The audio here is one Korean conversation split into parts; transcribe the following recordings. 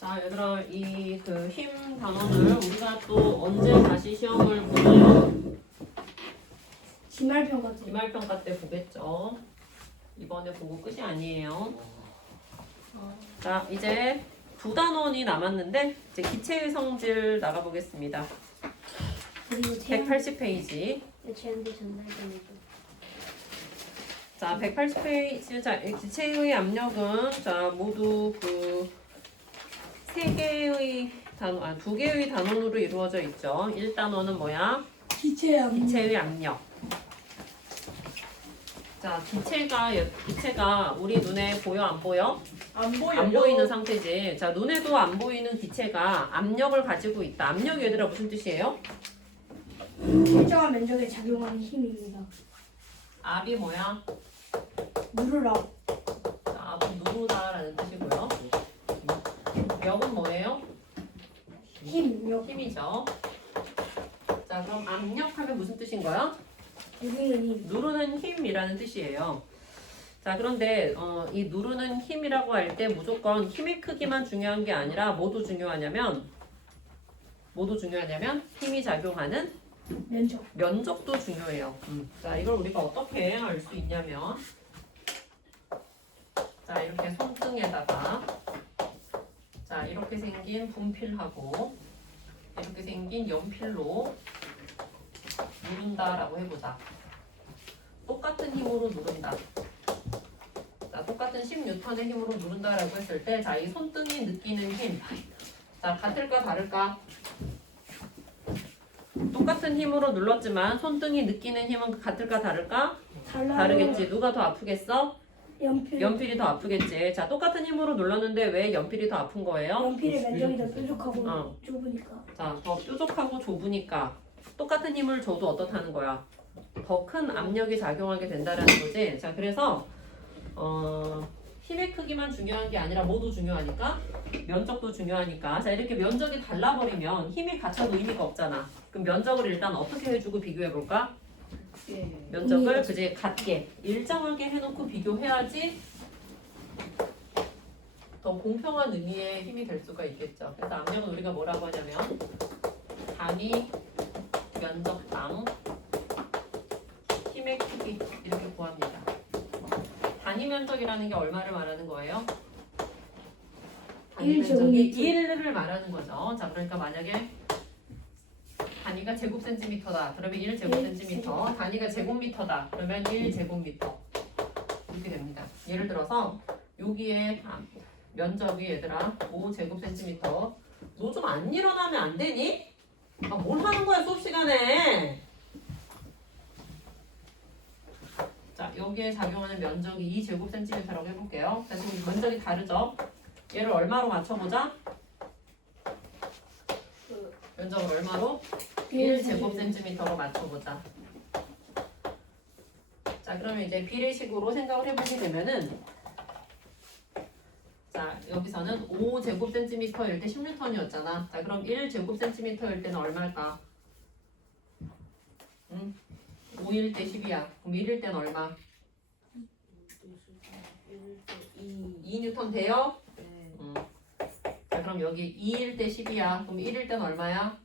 자, 얘들아, 이 그 힘 단원을 우리가 또 언제 다시 시험을 보나요? 기말평가 때. 기말평가 때 보겠죠. 이번에 보고 끝이 아니에요. 자, 이제 두 단원이 남았는데 이제 기체의 성질 나가보겠습니다. 그리고 180페이지. 제한테 전달되는 자, 180페이지. 자, 이 기체의 압력은 자, 모두 그 세 개의 단원, 두 개의 단원으로 이루어져 있죠. 1단원은 뭐야? 기체의 압력. 자, 기체가 우리 눈에 보여, 안 보여? 안 보여요. 안 보이는 상태지. 자, 눈에도 안 보이는 기체가 압력을 가지고 있다. 압력이 얘들아 무슨 뜻이에요? 일정한 면적에 작용하는 힘입니다. 압이 뭐야? 누르라. 자, 압은 누르다라는 뜻이고요. 역은 뭐예요? 힘. 힘이죠. 자, 그럼 압력하면 무슨 뜻인 거야? 누르는 힘. 누르는 힘이라는 뜻이에요. 자, 그런데 이 누르는 힘이라고 할 때 무조건 힘의 크기만 중요한 게 아니라 모두 중요하냐면 힘이 작용하는 면적도 중요해요. 자, 이걸 우리가 어떻게 알 수 있냐면 자, 이렇게 손등에다가 자, 이렇게 생긴 분필하고 이렇게 생긴 연필로 누른다라고 해보자. 똑같은 힘으로 누른다. 자, 똑같은 10N의 힘으로 누른다라고 했을 때, 자, 이 손등이 느끼는 힘. 자, 같을까 다를까? 똑같은 힘으로 눌렀지만 손등이 느끼는 힘은 같을까 다를까? 다르겠지. 누가 더 아프겠어? 연필이 더 아프겠지. 자, 똑같은 힘으로 눌렀는데 왜 연필이 더 아픈 거예요? 연필의 면적이 더 뾰족하고 좁으니까. 자, 더 뾰족하고 좁으니까 똑같은 힘을 줘도 어떻다는 거야? 더 큰 압력이 작용하게 된다는 거지. 자, 그래서 힘의 크기만 중요한 게 아니라 모두 중요하니까 면적도 중요하니까 자, 이렇게 면적이 달라버리면 힘이 같아도 의미가 없잖아. 그럼 면적을 일단 어떻게 해주고 비교해볼까? 면적을 그지 같게 일정하게 해놓고 비교해야지 더 공평한 의미의 힘이 될 수가 있겠죠. 그래서 압력은 우리가 뭐라고 하냐면 단위 면적당 힘의 크기 이렇게 구합니다. 단위 면적이라는 게 얼마를 말하는 거예요? 단위 면적이 1을 말하는 거죠. 자, 그러니까 만약에 단위가 제곱센티미터다. 그러면 1제곱센티미터. 단위가 제곱미터다. 그러면 1제곱미터. 이렇게 됩니다. 예를 들어서 여기에 면적이 얘들아 5제곱센티미터. 너 좀 안 일어나면 안 되니? 아, 뭘 하는 거야 수업 시간에? 자, 여기에 작용하는 면적이 2제곱센티미터라고 해볼게요. 자, 지금 면적이 다르죠? 얘를 얼마로 맞춰보자? 면적을 얼마로? 1제곱센티미터로 맞춰보자. 자, 그러면 이제 비례식으로 생각을 해보게 되면은 자, 여기서는 5제곱센티미터일 때 10N이었잖아. 자, 그럼 1제곱센티미터일 때는 얼마일까? 5일 때 10이야. 그럼 1일 때는 얼마? 2N 돼요? 자, 그럼 여기 2일 때 10이야. 그럼 1일 때는 얼마야?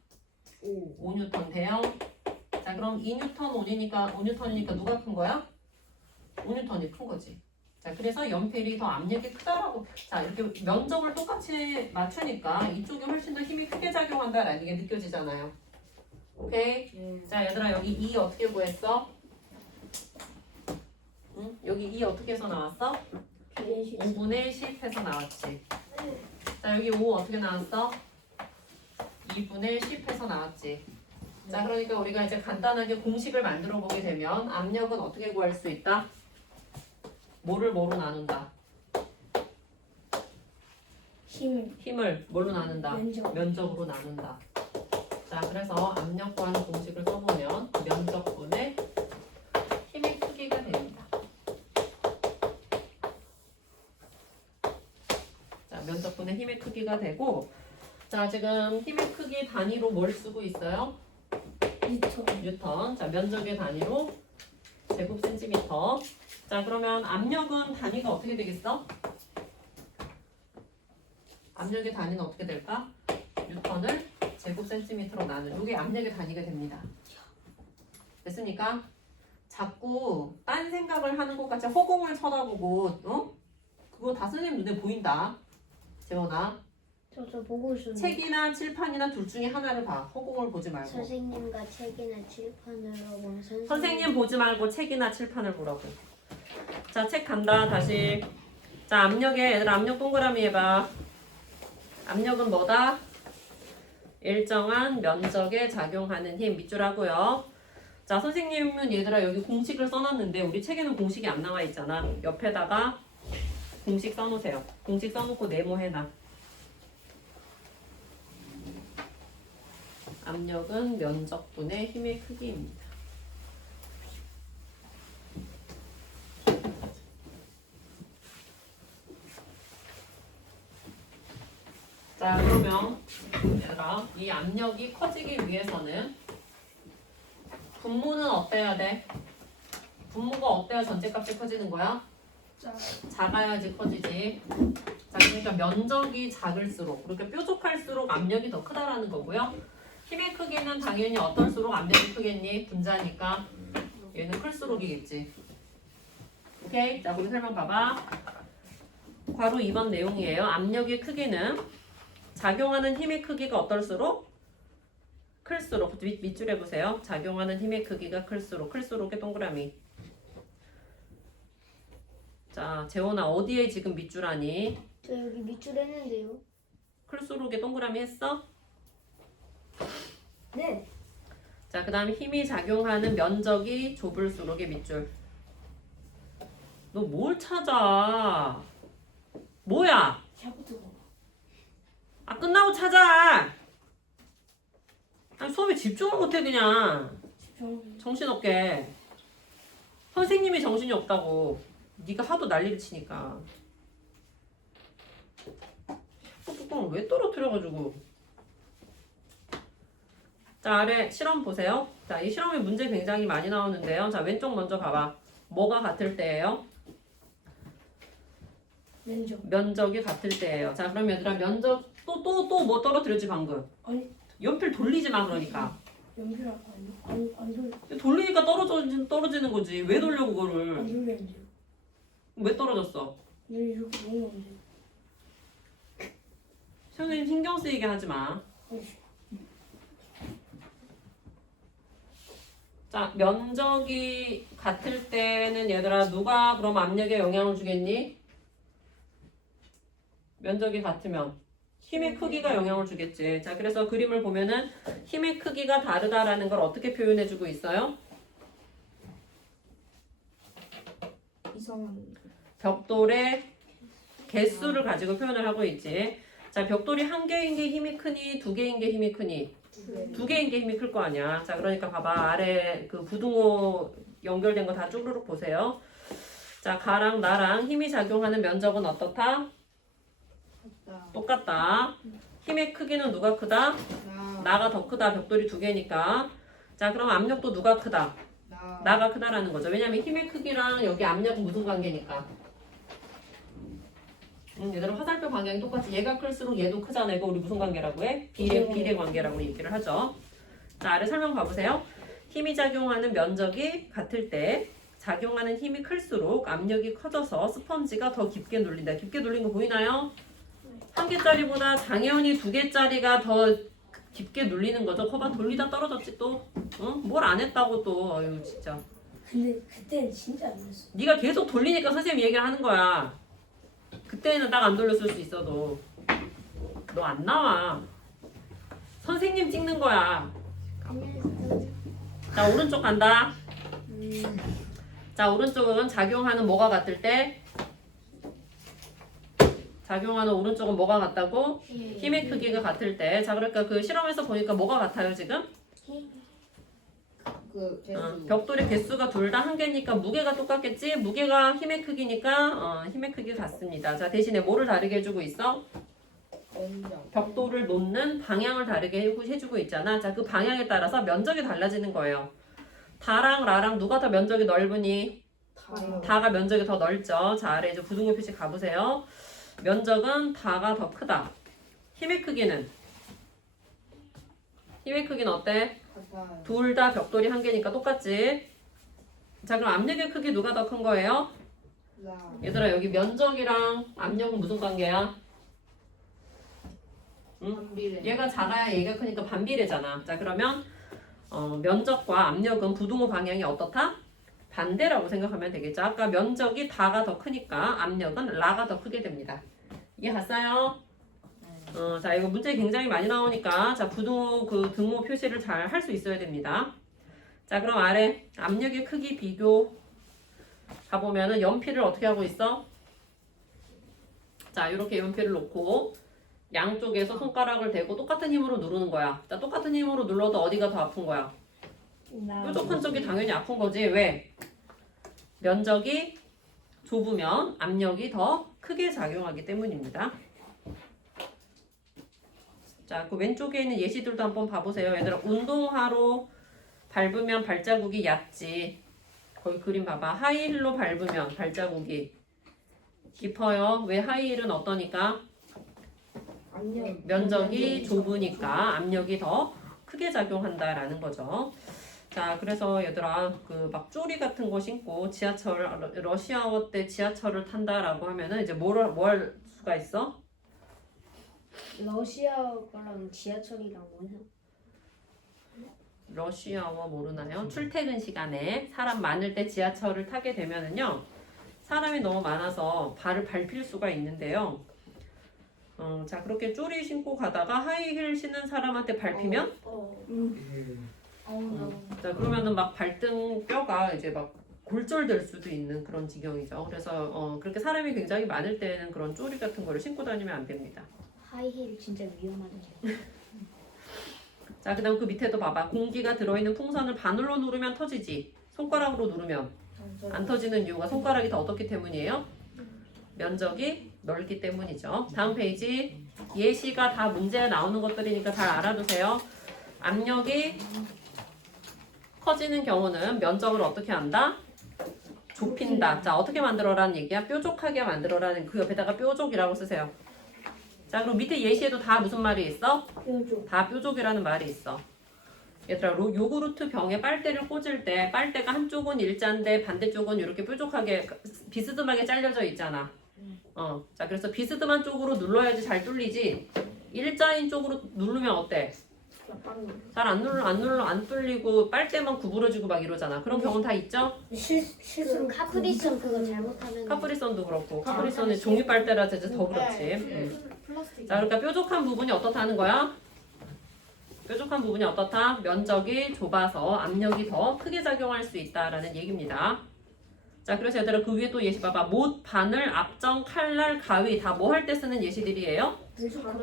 5N 돼요? 자, 그럼 2N 5N이니까 누가 큰 거야? 5N이 큰 거지. 자, 그래서 연필이 더 압력이 크다라고. 자, 이렇게 면적을 똑같이 맞추니까 이쪽이 훨씬 더 힘이 크게 작용한다라는 게 느껴지잖아요. 오케이? 자, 얘들아, 여기 2 어떻게 구했어? 응? 여기 2 어떻게 해서 나왔어? 5분의 10 해서 나왔지. 자, 여기 5 어떻게 나왔어? 2분의 10 해서 나왔지. 자, 그러니까 우리가 이제 간단하게 공식을 만들어 보게 되면 압력은 어떻게 구할 수 있다? 뭐를 뭐로 나눈다? 힘을 뭘로 나눈다? 면적으로 나눈다. 자, 그래서 압력 구하는 공식을 써보면 면적분의 힘의 크기가 됩니다. 자, 면적분의 힘의 크기가 되고, 자, 지금 힘의 크기 단위로 뭘 쓰고 있어요? 뉴턴. 자, 면적의 단위로 제곱센티미터. 자, 그러면 압력은 단위가 어떻게 되겠어? 압력의 단위는 어떻게 될까? 뉴턴을 제곱 센티미터로 나눈 이게 압력의 단위가 됩니다. 됐습니까? 자꾸 딴 생각을 하는 것 같이 허공을 쳐다보고 그거 다 선생님 눈에 보인다. 재원아. 저 보고 있었는데. 책이나 칠판이나 둘 중에 하나를 봐. 허공을 보지 말고. 선생님과 책이나 칠판으로 보면 선생님 보지 말고 책이나 칠판을 보라고. 자, 책 간다. 다시. 자, 압력에 얘들아 압력 동그라미 해봐. 압력은 뭐다? 일정한 면적에 작용하는 힘 밑줄 하고요. 자, 선생님은 얘들아 여기 공식을 써놨는데 우리 책에는 공식이 안 나와 있잖아. 옆에다가 공식 써놓으세요. 공식 써놓고 네모해놔. 압력은 면적분의 힘의 크기입니다. 자, 그러면 얘들아 이 압력이 커지기 위해서는 분모는 어때야 돼? 분모가 어때야 전체값이 커지는 거야? 작아야지 커지지. 자, 그러니까 면적이 작을수록 그렇게 뾰족할수록 압력이 더 크다라는 거고요. 힘의 크기는 당연히 어떨수록 압력이 크겠니? 분자니까 얘는 클수록이겠지. 오케이? 자, 우리 설명 봐봐. 괄호 2번 내용이에요. 압력의 크기는 작용하는 힘의 크기가 어떨수록? 클수록. 밑줄에 보세요. 작용하는 힘의 크기가 클수록의 동그라미. 자, 재원아 어디에 지금 밑줄 하니? 저 여기 밑줄 했는데요. 클수록의 동그라미 했어? 네. 자, 그 다음에 힘이 작용하는 면적이 좁을수록의 밑줄. 너 뭘 찾아? 뭐야? 자부터. 아, 끝나고 찾아. 아니, 수업에 집중을 못해 그냥. 집중. 정신없게. 선생님이 정신이 없다고. 네가 하도 난리를 치니까. 뚜껑을 왜 떨어뜨려가지고. 자, 아래 실험 보세요. 자, 이 실험에 문제 굉장히 많이 나오는데요. 자, 왼쪽 먼저 봐봐. 뭐가 같을 때예요? 면적. 면적이 같을 때예요. 자, 그럼 얘들아 면적 또 뭐 떨어뜨렸지 방금? 아니 연필 돌리지 마 그러니까. 연필 안 돌리니까 떨어지는 거지. 왜 돌려 그거를? 돌리는데요. 왜 떨어졌어? 이렇게 놓으면 선생님 신경 쓰이게 하지 마. 자, 면적이 같을 때는 얘들아 누가 그럼 압력에 영향을 주겠니? 면적이 같으면 힘의 크기가 영향을 주겠지. 자, 그래서 그림을 보면은 힘의 크기가 다르다라는 걸 어떻게 표현해주고 있어요? 이상한. 벽돌의 개수를 가지고 표현을 하고 있지. 자, 벽돌이 한 개인 게 힘이 크니 두 개인 게 힘이 크니? 두 개인 게 힘이 클 거 아니야. 자, 그러니까 봐봐. 아래 그 부등호 연결된 거 다 쭈루룩 보세요. 자, 가랑 나랑 힘이 작용하는 면적은 어떻다? 똑같다. 힘의 크기는 누가 크다? 나가 더 크다. 벽돌이 두 개니까. 자, 그럼 압력도 누가 크다? 나가 크다라는 거죠. 왜냐면 힘의 크기랑 여기 압력은 무슨 관계니까? 얘들은 화살표 방향이 똑같이 얘가 클수록 얘도 크잖아. 이거 우리 무슨 관계라고 해? 비례 관계라고 얘기를 하죠. 자, 아래 설명 봐보세요. 힘이 작용하는 면적이 같을 때 작용하는 힘이 클수록 압력이 커져서 스펀지가 더 깊게 눌린다. 깊게 눌린 거 보이나요? 한 개짜리보다 당연히 두 개짜리가 더 깊게 눌리는 거죠. 거봐 돌리다 떨어졌지 또. 뭘 안 했다고 또. 아유 진짜. 근데 그때는 진짜 안 됐어. 네가 계속 돌리니까 선생님이 얘기를 하는 거야. 그때는 딱 안 돌렸을 수 있어도. 너 안 나와. 선생님 찍는 거야. 자, 오른쪽 간다. 자, 오른쪽은 작용하는 뭐가 같을 때? 작용하는 오른쪽은 뭐가 같다고? 힘의 크기가 같을 때. 자, 그러니까 그 실험에서 보니까 뭐가 같아요, 지금? 벽돌의 개수가 둘 다 한 개니까 무게가 똑같겠지? 무게가 힘의 크기니까 힘의 크기가 같습니다. 자, 대신에 뭐를 다르게 해주고 있어? 벽돌을 놓는 방향을 다르게 해주고 있잖아. 자, 그 방향에 따라서 면적이 달라지는 거예요. 다랑 라랑 누가 더 면적이 넓으니? 다가 면적이 더 넓죠. 자, 아래 이제 부등호 표시 가보세요. 면적은 다가 더 크다. 힘의 크기는? 힘의 크기는 어때? 같아요. 둘 다 벽돌이 한 개니까 똑같지? 자, 그럼 압력의 크기 누가 더 큰 거예요? 라. 얘들아, 여기 면적이랑 압력은 무슨 관계야? 반비례. 얘가 작아야 얘가 크니까 반비례잖아. 자, 그러면 면적과 압력은 부등호 방향이 어떻다? 반대라고 생각하면 되겠죠. 아까 면적이 다가 더 크니까 압력은 라가 더 크게 됩니다. 이해 갔어요? 자, 이거 문제 굉장히 많이 나오니까 자, 부등호 그 등호 표시를 잘 할 수 있어야 됩니다. 자, 그럼 아래 압력의 크기 비교 가보면은 연필을 어떻게 하고 있어? 자, 이렇게 연필을 놓고 양쪽에서 손가락을 대고 똑같은 힘으로 누르는 거야. 자, 똑같은 힘으로 눌러도 어디가 더 아픈 거야? 뾰족한 쪽이 당연히 아픈 거지. 왜? 면적이 좁으면 압력이 더 크게 작용하기 때문입니다. 자, 그 왼쪽에 있는 예시들도 한번 봐보세요. 얘들아, 운동화로 밟으면 발자국이 얕지. 거기 그림 봐봐. 하이힐로 밟으면 발자국이 깊어요. 왜 하이힐은 어떠니까? 면적이 좁으니까 압력이 더 크게 작용한다라는 거죠. 자, 그래서 얘들아, 그 막 쪼리 같은 거 신고 지하철, 러시아워 때 지하철을 탄다라고 하면은 이제 뭐 할 수가 있어? 러시아랑 지하철이랑 뭐냐? 러시아워 모르나요? 출퇴근 시간에 사람 많을 때 지하철을 타게 되면은요, 사람이 너무 많아서 발을 밟힐 수가 있는데요. 자, 그렇게 쪼리 신고 가다가 하이힐 신는 사람한테 밟히면 자, 그러면은 막 발등 뼈가 이제 막 골절될 수도 있는 그런 지경이죠. 그래서 그렇게 사람이 굉장히 많을 때는 그런 쪼리 같은 거를 신고 다니면 안 됩니다. 하이힐 진짜 위험한데. 자, 그 다음 그 밑에도 봐봐. 공기가 들어있는 풍선을 바늘로 누르면 터지지. 손가락으로 누르면 안 터지는 이유가 손가락이 더 어떻기 때문이에요? 면적이 넓기 때문이죠. 다음 페이지. 예시가 다 문제에 나오는 것들이니까 잘 알아두세요. 압력이 커지는 경우는 면적을 어떻게 한다? 좁힌다. 자, 어떻게 만들어라는 얘기야? 뾰족하게 만들어라는, 그 옆에다가 뾰족이라고 쓰세요. 자, 그럼 밑에 예시에도 다 무슨 말이 있어? 뾰족. 다 뾰족이라는 말이 있어. 얘들아, 요구르트 병에 빨대를 꽂을 때 빨대가 한쪽은 일자인데 반대쪽은 이렇게 뾰족하게 비스듬하게 잘려져 있잖아. 자, 그래서 비스듬한 쪽으로 눌러야지 잘 뚫리지. 일자인 쪽으로 누르면 어때? 잘 안 뚫리고 빨대만 구부러지고 막 이러잖아. 그런 경우는 다 있죠? 그 카프리선 그거 잘못하면 카프리선도 그렇고, 카프리선은 종이 빨대라 이제 더 그렇지. 자, 그러니까 뾰족한 부분이 어떻다는 거야? 뾰족한 부분이 어떻다? 면적이 좁아서 압력이 더 크게 작용할 수 있다라는 얘기입니다. 자, 그래서 얘들아, 그 위에 또 예시 봐봐. 못, 바늘, 압정, 칼날, 가위 다 뭐 할 때 쓰는 예시들이에요?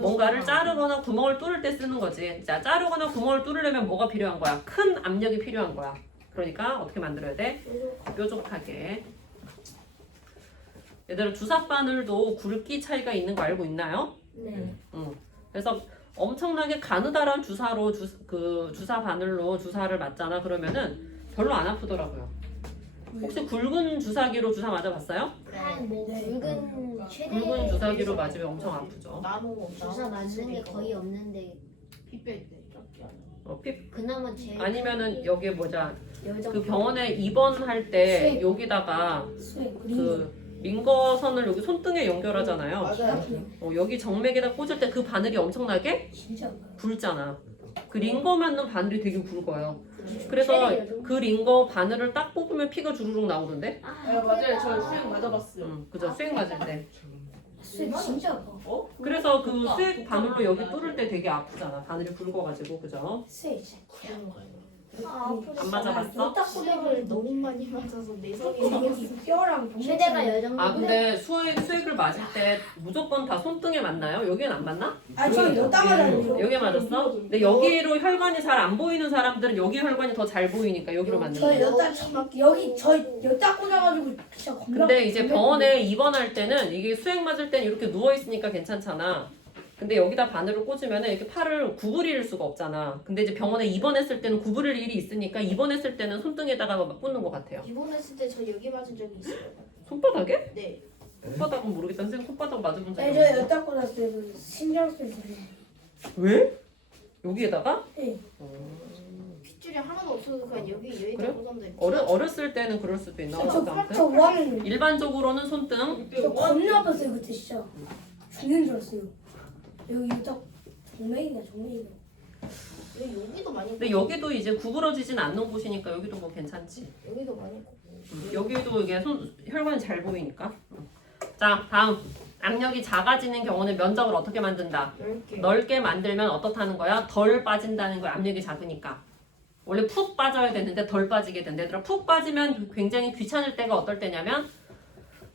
뭔가를 자르거나 구멍을 뚫을 때 쓰는 거지. 자, 자르거나 구멍을 뚫으려면 뭐가 필요한 거야? 큰 압력이 필요한 거야. 그러니까 어떻게 만들어야 돼? 뾰족하게. 얘들아, 주사 바늘도 굵기 차이가 있는 거 알고 있나요? 네. 그래서 엄청나게 가느다란 주사로 주사 바늘로 주사를 맞잖아. 그러면은 별로 안 아프더라고요. 혹시 굵은 주사기로 주사 맞아봤어요? 한뭐 네. 굵은 최대 굵은 주사기로 맞으면 엄청 아프죠. 나노 주사 맞는 게 거의 없는데 핏뺄 때. 그나마 제일 아니면은 여기 뭐자 여자 그 병원에 입원할 때 여기다가 수액. 그 링거선을 여기 손등에 연결하잖아요. 맞아요. 여기 정맥에다 꽂을 때 그 바늘이 엄청나게 진짜. 굵잖아. 그 링거 맞는 바늘이 되게 굵어요. 그래서 그 링거 바늘을 딱 뽑으면 피가 주르륵 나오던데? 맞아요. 저 수행 맞아봤어요. 그죠. 수액 맞을 때. 수액 진짜 아파. 그래서 그 수액 바늘로 여기 뚫을 때 되게 아프잖아. 바늘이 굵어가지고, 그죠? 수액 진짜. 안 맞아봤어? 수액을 너무 많이 맞아서 내성이 여기 뼈랑 최대가 여 정도. 아, 근데 수액을 맞을 때 무조건 다 손등에 맞나요? 여기는 안 맞나? 저기 여기다 맞아요. 여기에 맞았어? 근데 여기로 혈관이 잘 안 보이는 사람들은 여기 혈관이 더 잘 보이니까 여기로 맞는 저 거예요. 여기다 꽂아가지고 진짜 겁나. 근데 이제 병원에 입원할 때는 이게 수액 맞을 때는 이렇게 누워 있으니까 괜찮잖아. 근데 여기다 바늘을 꽂으면 이렇게 팔을 구부릴 수가 없잖아. 근데 이제 병원에 입원했을 때는 구부릴 일이 있으니까 입원했을 때는 손등에다가 막 꽂는 것 같아요. 입원했을 때 저 여기 맞은 적이 있어요. 손바닥에? 네. 콧바닥은 모르겠다. 선생님 콧바닥 맞아본 적이 네, 저 없는데. 여 닦고 났어요. 그 신경 쓸 때. 왜? 여기에다가? 네. 핏줄이 하나도 없어서 그냥 여기다 그래? 꽂으면 돼. 어렸을 때는 그럴 수도 있나? 저 아무튼. 5학년 일반적으로는 손등. 저 겁나 아팠어요 그때 진짜. 죽는 줄 알았어요. 여기 딱 정맥이냐. 여기도 많이 근데 여기도 이제 구부러지진 않는 곳이니까 여기도 뭐 괜찮지. 여기도 많이 꽂고. 여기도 이게 혈관이 잘 보이니까. 자, 다음. 압력이 작아지는 경우는 면적을 어떻게 만든다? 넓게 만들면 어떻다는 거야? 덜 빠진다는 거야. 압력이 작으니까. 원래 푹 빠져야 되는데 덜 빠지게 된다. 얘들아, 푹 빠지면 굉장히 귀찮을 때가 어떨 때냐면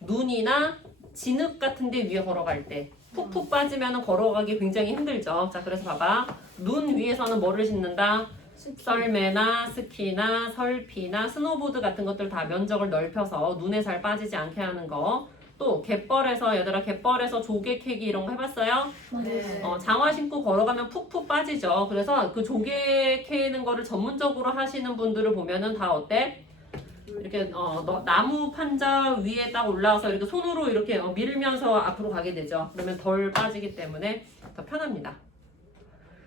눈이나 진흙 같은 데 위에 걸어갈 때 푹푹 빠지면 걸어가기 굉장히 힘들죠. 자, 그래서 봐봐. 눈 위에서는 뭐를 신는다? 썰매나 스키나 설피나 스노보드 같은 것들 다 면적을 넓혀서 눈에 잘 빠지지 않게 하는 거. 또 갯벌에서 얘들아 갯벌에서 조개 캐기 이런 거 해봤어요? 네. 장화 신고 걸어가면 푹푹 빠지죠. 그래서 그 조개 캐는 거를 전문적으로 하시는 분들을 보면은 다 어때? 이렇게 나무 판자 위에 딱 올라와서 이렇게 손으로 이렇게 밀면서 앞으로 가게 되죠. 그러면 덜 빠지기 때문에 더 편합니다.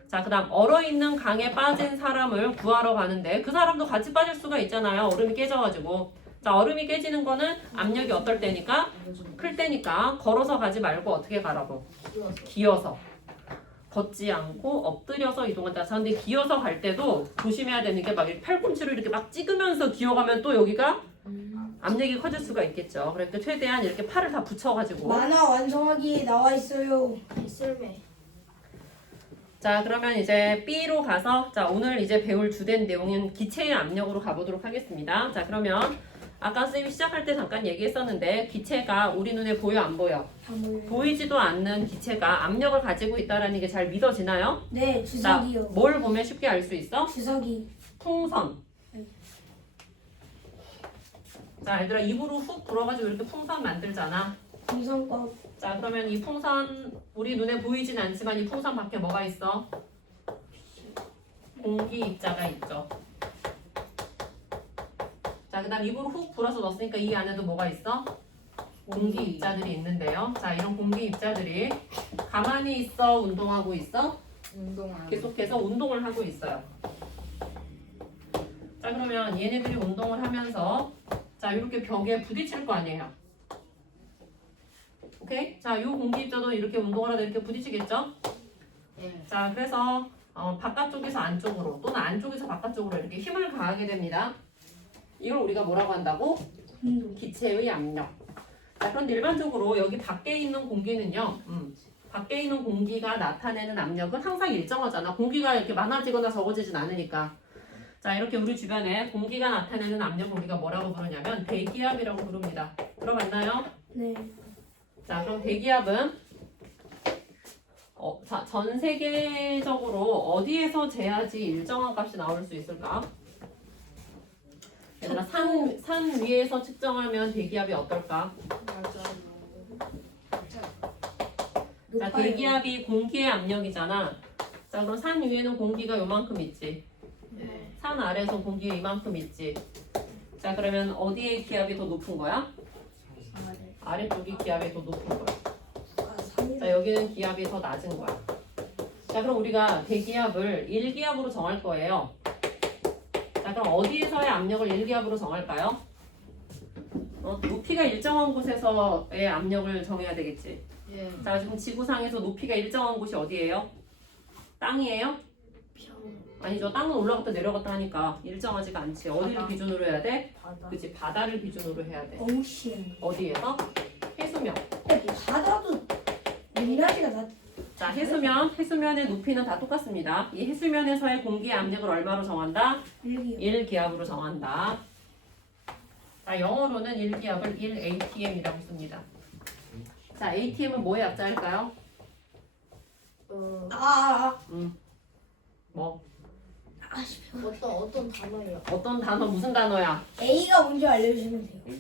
자, 그 다음 얼어있는 강에 빠진 사람을 구하러 가는데 그 사람도 같이 빠질 수가 있잖아요. 얼음이 깨져가지고. 자, 얼음이 깨지는 거는 압력이 어떨 때니까? 클 때니까 걸어서 가지 말고 어떻게 가라고? 기어서. 걷지 않고 엎드려서 이동한다. 자, 근데 기어서 갈 때도 조심해야 되는 게 막 팔꿈치를 이렇게 막 찍으면서 기어가면 또 여기가 압력이 커질 수가 있겠죠. 그러니까 최대한 이렇게 팔을 다 붙여가지고. 만화 완성하기에 나와 있어요. 썰매. 자, 그러면 이제 B로 가서 자, 오늘 이제 배울 주된 내용인 기체의 압력으로 가보도록 하겠습니다. 자, 그러면 아까 선생님이 시작할 때 잠깐 얘기했었는데 기체가 우리 눈에 보여 안 보여? 보이지도 않는 기체가 압력을 가지고 있다는 게 잘 믿어지나요? 네, 자, 주사기요. 뭘 보면 쉽게 알 수 있어? 주사기. 풍선. 자, 얘들아 입으로 훅 불어가지고 이렇게 풍선 만들잖아. 풍선껌. 자, 그러면 이 풍선 우리 눈에 보이진 않지만 이 풍선 밖에 뭐가 있어? 공기 입자가 있죠. 자, 그 다음 입으로 훅 불어서 넣었으니까 이 안에도 뭐가 있어? 공기 입자들이 있는데요. 자, 이런 공기 입자들이 가만히 있어? 운동하고 있어? 계속해서 운동을 하고 있어요. 자, 그러면 얘네들이 운동을 하면서 자, 이렇게 벽에 부딪힐 거 아니에요. 오케이? 자, 이 공기 입자도 이렇게 운동을 하다 이렇게 부딪히겠죠? 자, 그래서 바깥쪽에서 안쪽으로 또는 안쪽에서 바깥쪽으로 이렇게 힘을 가하게 됩니다. 이걸 우리가 뭐라고 한다고? 기체의 압력. 자, 그런데 일반적으로 여기 밖에 있는 공기는요. 밖에 있는 공기가 나타내는 압력은 항상 일정하잖아. 공기가 이렇게 많아지거나 적어지진 않으니까. 자, 이렇게 우리 주변에 공기가 나타내는 압력을 우리가 뭐라고 부르냐면 대기압이라고 부릅니다. 들어봤나요? 네. 자, 그럼 대기압은 자, 전 세계적으로 어디에서 재야지 일정한 값이 나올 수 있을까? 얘들아, 산 위에서 측정하면 대기압이 어떨까? 자, 대기압이 공기의 압력이잖아. 자, 그럼 산 위에는 공기가 요만큼 있지. 산 아래에서 공기가 이만큼 있지. 자, 그러면 어디의 기압이 더 높은 거야? 아래쪽이 기압이 더 높은 거야. 자, 여기는 기압이 더 낮은 거야. 자, 그럼 우리가 대기압을 1기압으로 정할 거예요. 자, 그럼 어디에서의 압력을 1기압으로 정할까요? 높이가 일정한 곳에서의 압력을 정해야 되겠지. 자, 지금 지구상에서 높이가 일정한 곳이 어디예요? 땅이에요? 아니죠. 땅은 올라갔다 내려갔다 하니까 일정하지가 않지. 어디를 기준으로 해야 돼? 그치, 바다를 기준으로 해야 돼. 오션. 어디에서? 해수면. 바다도 민나지가 낮. 자, 해수면의 높이는 다 똑같습니다. 이 해수면에서의 공기의 압력을 얼마로 정한다? 1기압으로 정한다. 자, 영어로는 1기압을 1atm이라고 씁니다. 자, atm은 뭐의 약자일까요? 뭐? 어떤 단어예요? 어떤 단어, 무슨 단어야? A가 뭔지 알려주시면 돼요.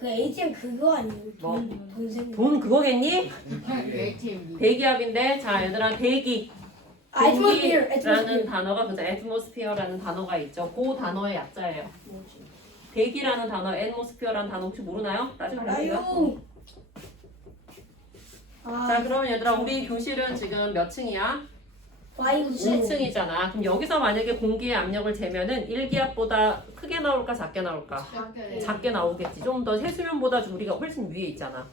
그 ATM 그거 아니에요? 뭐? 돈생. 돈 그거겠니? 대기압인데, 자, 얘들아, 공기라는 단어가, 그죠? atmosphere라는 단어가 있죠. 그 단어의 약자예요. 대기라는 단어, atmosphere라는 단어 혹시 모르나요? 따지고 보세요. 알아요. 자, 그러면 얘들아, 우리 교실은 지금 몇 층이야? 5층이잖아. 그럼 여기서 만약에 공기의 압력을 재면은 1기압보다 크게 나올까, 작게 나올까? 작게 나오겠지. 좀 더 해수면보다 우리가 훨씬 위에 있잖아.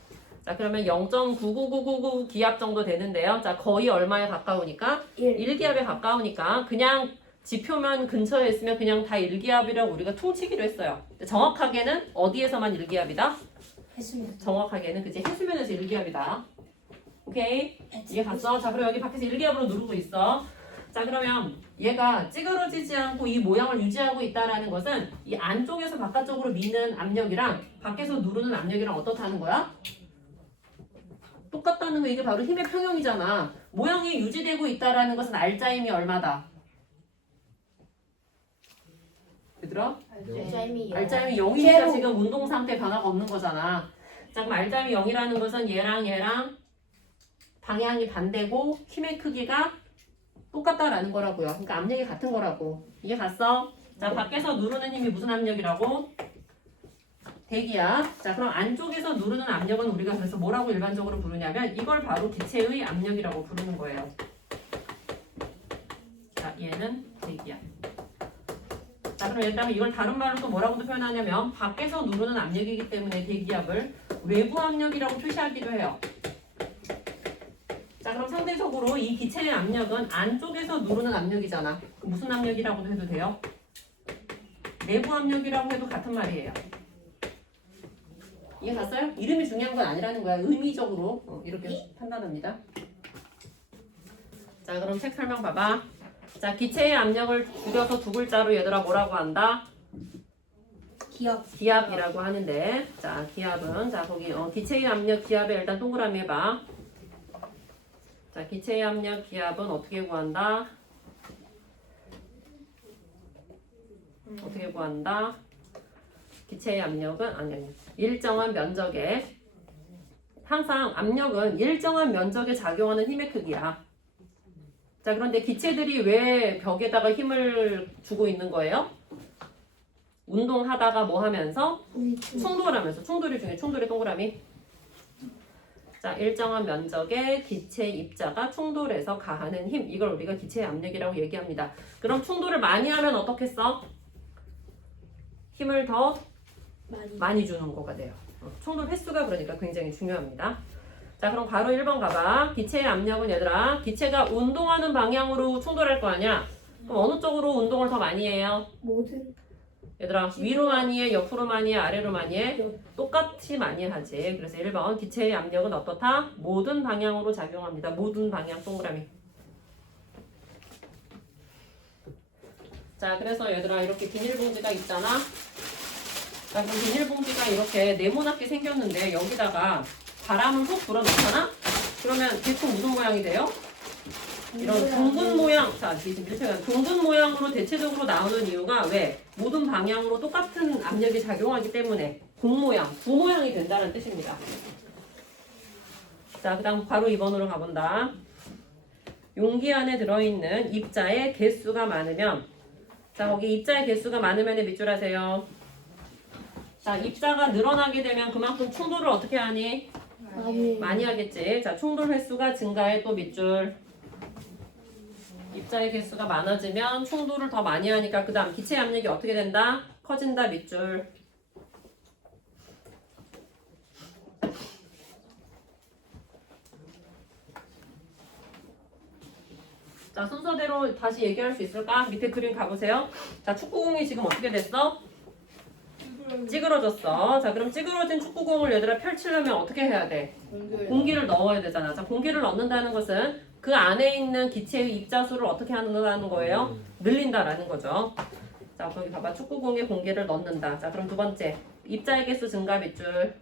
자, 그러면 0.99999 기압 정도 되는데요. 자, 거의 얼마에 가까우니까? 1기압에 가까우니까 그냥 지표면 근처에 있으면 그냥 다 1기압이라고 우리가 퉁치기로 했어요. 정확하게는 어디에서만 1기압이다? 했습니다. 정확하게는 그치 해수면에서 1기압이다. 오케이? 이해 갔어? 자, 그럼 여기 밖에서 1기압으로 누르고 있어. 자, 그러면 얘가 찌그러지지 않고 이 모양을 유지하고 있다라는 것은 이 안쪽에서 바깥쪽으로 미는 압력이랑 밖에서 누르는 압력이랑 어떻다는 거야? 똑같다는 거. 이게 바로 힘의 평형이잖아. 모양이 유지되고 있다라는 것은 알짜임이 얼마다? 얘들아? 알짜임이 0이니까 제로. 지금 운동 상태 변화가 없는 거잖아. 자, 그럼 알짜임이 0이라는 것은 얘랑 방향이 반대고 힘의 크기가 똑같다라는 거라고요. 그러니까 압력이 같은 거라고. 이해 갔어? 자, 밖에서 누르는 힘이 무슨 압력이라고? 대기압. 자, 그럼 안쪽에서 누르는 압력은 우리가 그래서 뭐라고 일반적으로 부르냐면 이걸 바로 기체의 압력이라고 부르는 거예요. 자, 얘는 대기압. 자, 그럼 얘들아 이걸 다른 말로 또 뭐라고도 표현하냐면 밖에서 누르는 압력이기 때문에 대기압을 외부 압력이라고 표시하기도 해요. 자, 그럼 상대적으로 이 기체의 압력은 안쪽에서 누르는 압력이잖아. 무슨 압력이라고도 해도 돼요? 내부 압력이라고 해도 같은 말이에요. 이해 갔어요? 이름이 중요한 건 아니라는 거야. 의미적으로 이렇게 판단합니다. 자, 그럼 책 설명 봐봐. 자, 기체의 압력을 줄여서 두 글자로 얘들아 뭐라고 한다? 기압이라고 하는데, 자, 기압은 자 거기 기체의 압력 기압에 일단 동그라미 해봐. 자, 기체의 압력 기압은 어떻게 구한다? 어떻게 구한다? 기체의 압력은 아니 일정한 면적에 항상 압력은 일정한 면적에 작용하는 힘의 크기야. 자, 그런데 기체들이 왜 벽에다가 힘을 주고 있는 거예요? 운동하다가 뭐 하면서? 충돌하면서. 충돌이 중에 충돌의 동그라미. 자, 일정한 면적의 기체 입자가 충돌해서 가하는 힘. 이걸 우리가 기체의 압력이라고 얘기합니다. 그럼 충돌을 많이 하면 어떻게 써? 힘을 더 많이 주는 거가 돼요. 충돌 횟수가 그러니까 굉장히 중요합니다. 자, 그럼 바로 1번 가봐. 기체의 압력은 얘들아 기체가 운동하는 방향으로 충돌할 거 아니야? 그럼 어느 쪽으로 운동을 더 많이 해요? 모든 얘들아 위로 많이 해? 옆으로 많이 해? 아래로 많이 해? 똑같이 많이 하지. 그래서 1번 기체의 압력은 어떻다? 모든 방향으로 작용합니다. 모든 방향 동그라미. 자, 그래서 얘들아 이렇게 비닐봉지가 있잖아. 자, 그럼 비닐봉지가 이렇게 네모나게 생겼는데 여기다가 바람을 훅 불어넣잖아? 그러면 대충 무슨 모양이 돼요? 이런 둥근 모양. 자, 지금 밀착한 둥근 모양으로 대체적으로 나오는 이유가 왜? 모든 방향으로 똑같은 압력이 작용하기 때문에 공 모양, 구 모양이 된다는 뜻입니다. 자, 그 다음 바로 2번으로 가본다. 용기 안에 들어있는 입자의 개수가 많으면, 자, 거기 입자의 개수가 많으면 밑줄 하세요. 자, 입자가 늘어나게 되면 그만큼 충돌을 어떻게 하니? 많이 하겠지. 자, 충돌 횟수가 증가해. 또 밑줄. 입자의 개수가 많아지면 충돌을 더 많이 하니까 그 다음 기체 압력이 어떻게 된다? 커진다. 밑줄. 자, 순서대로 다시 얘기할 수 있을까? 밑에 그림 가보세요. 자, 축구공이 지금 어떻게 됐어? 찌그러졌어. 자, 그럼 찌그러진 축구공을 얘들아 펼치려면 어떻게 해야 돼? 공기를 넣어야 되잖아. 자, 공기를 넣는다는 것은 그 안에 있는 기체의 입자수를 어떻게 한다는 거예요? 늘린다라는 거죠. 자, 거기 봐봐. 축구공에 공기를 넣는다. 자, 그럼 두 번째. 입자의 개수 증가 밑줄.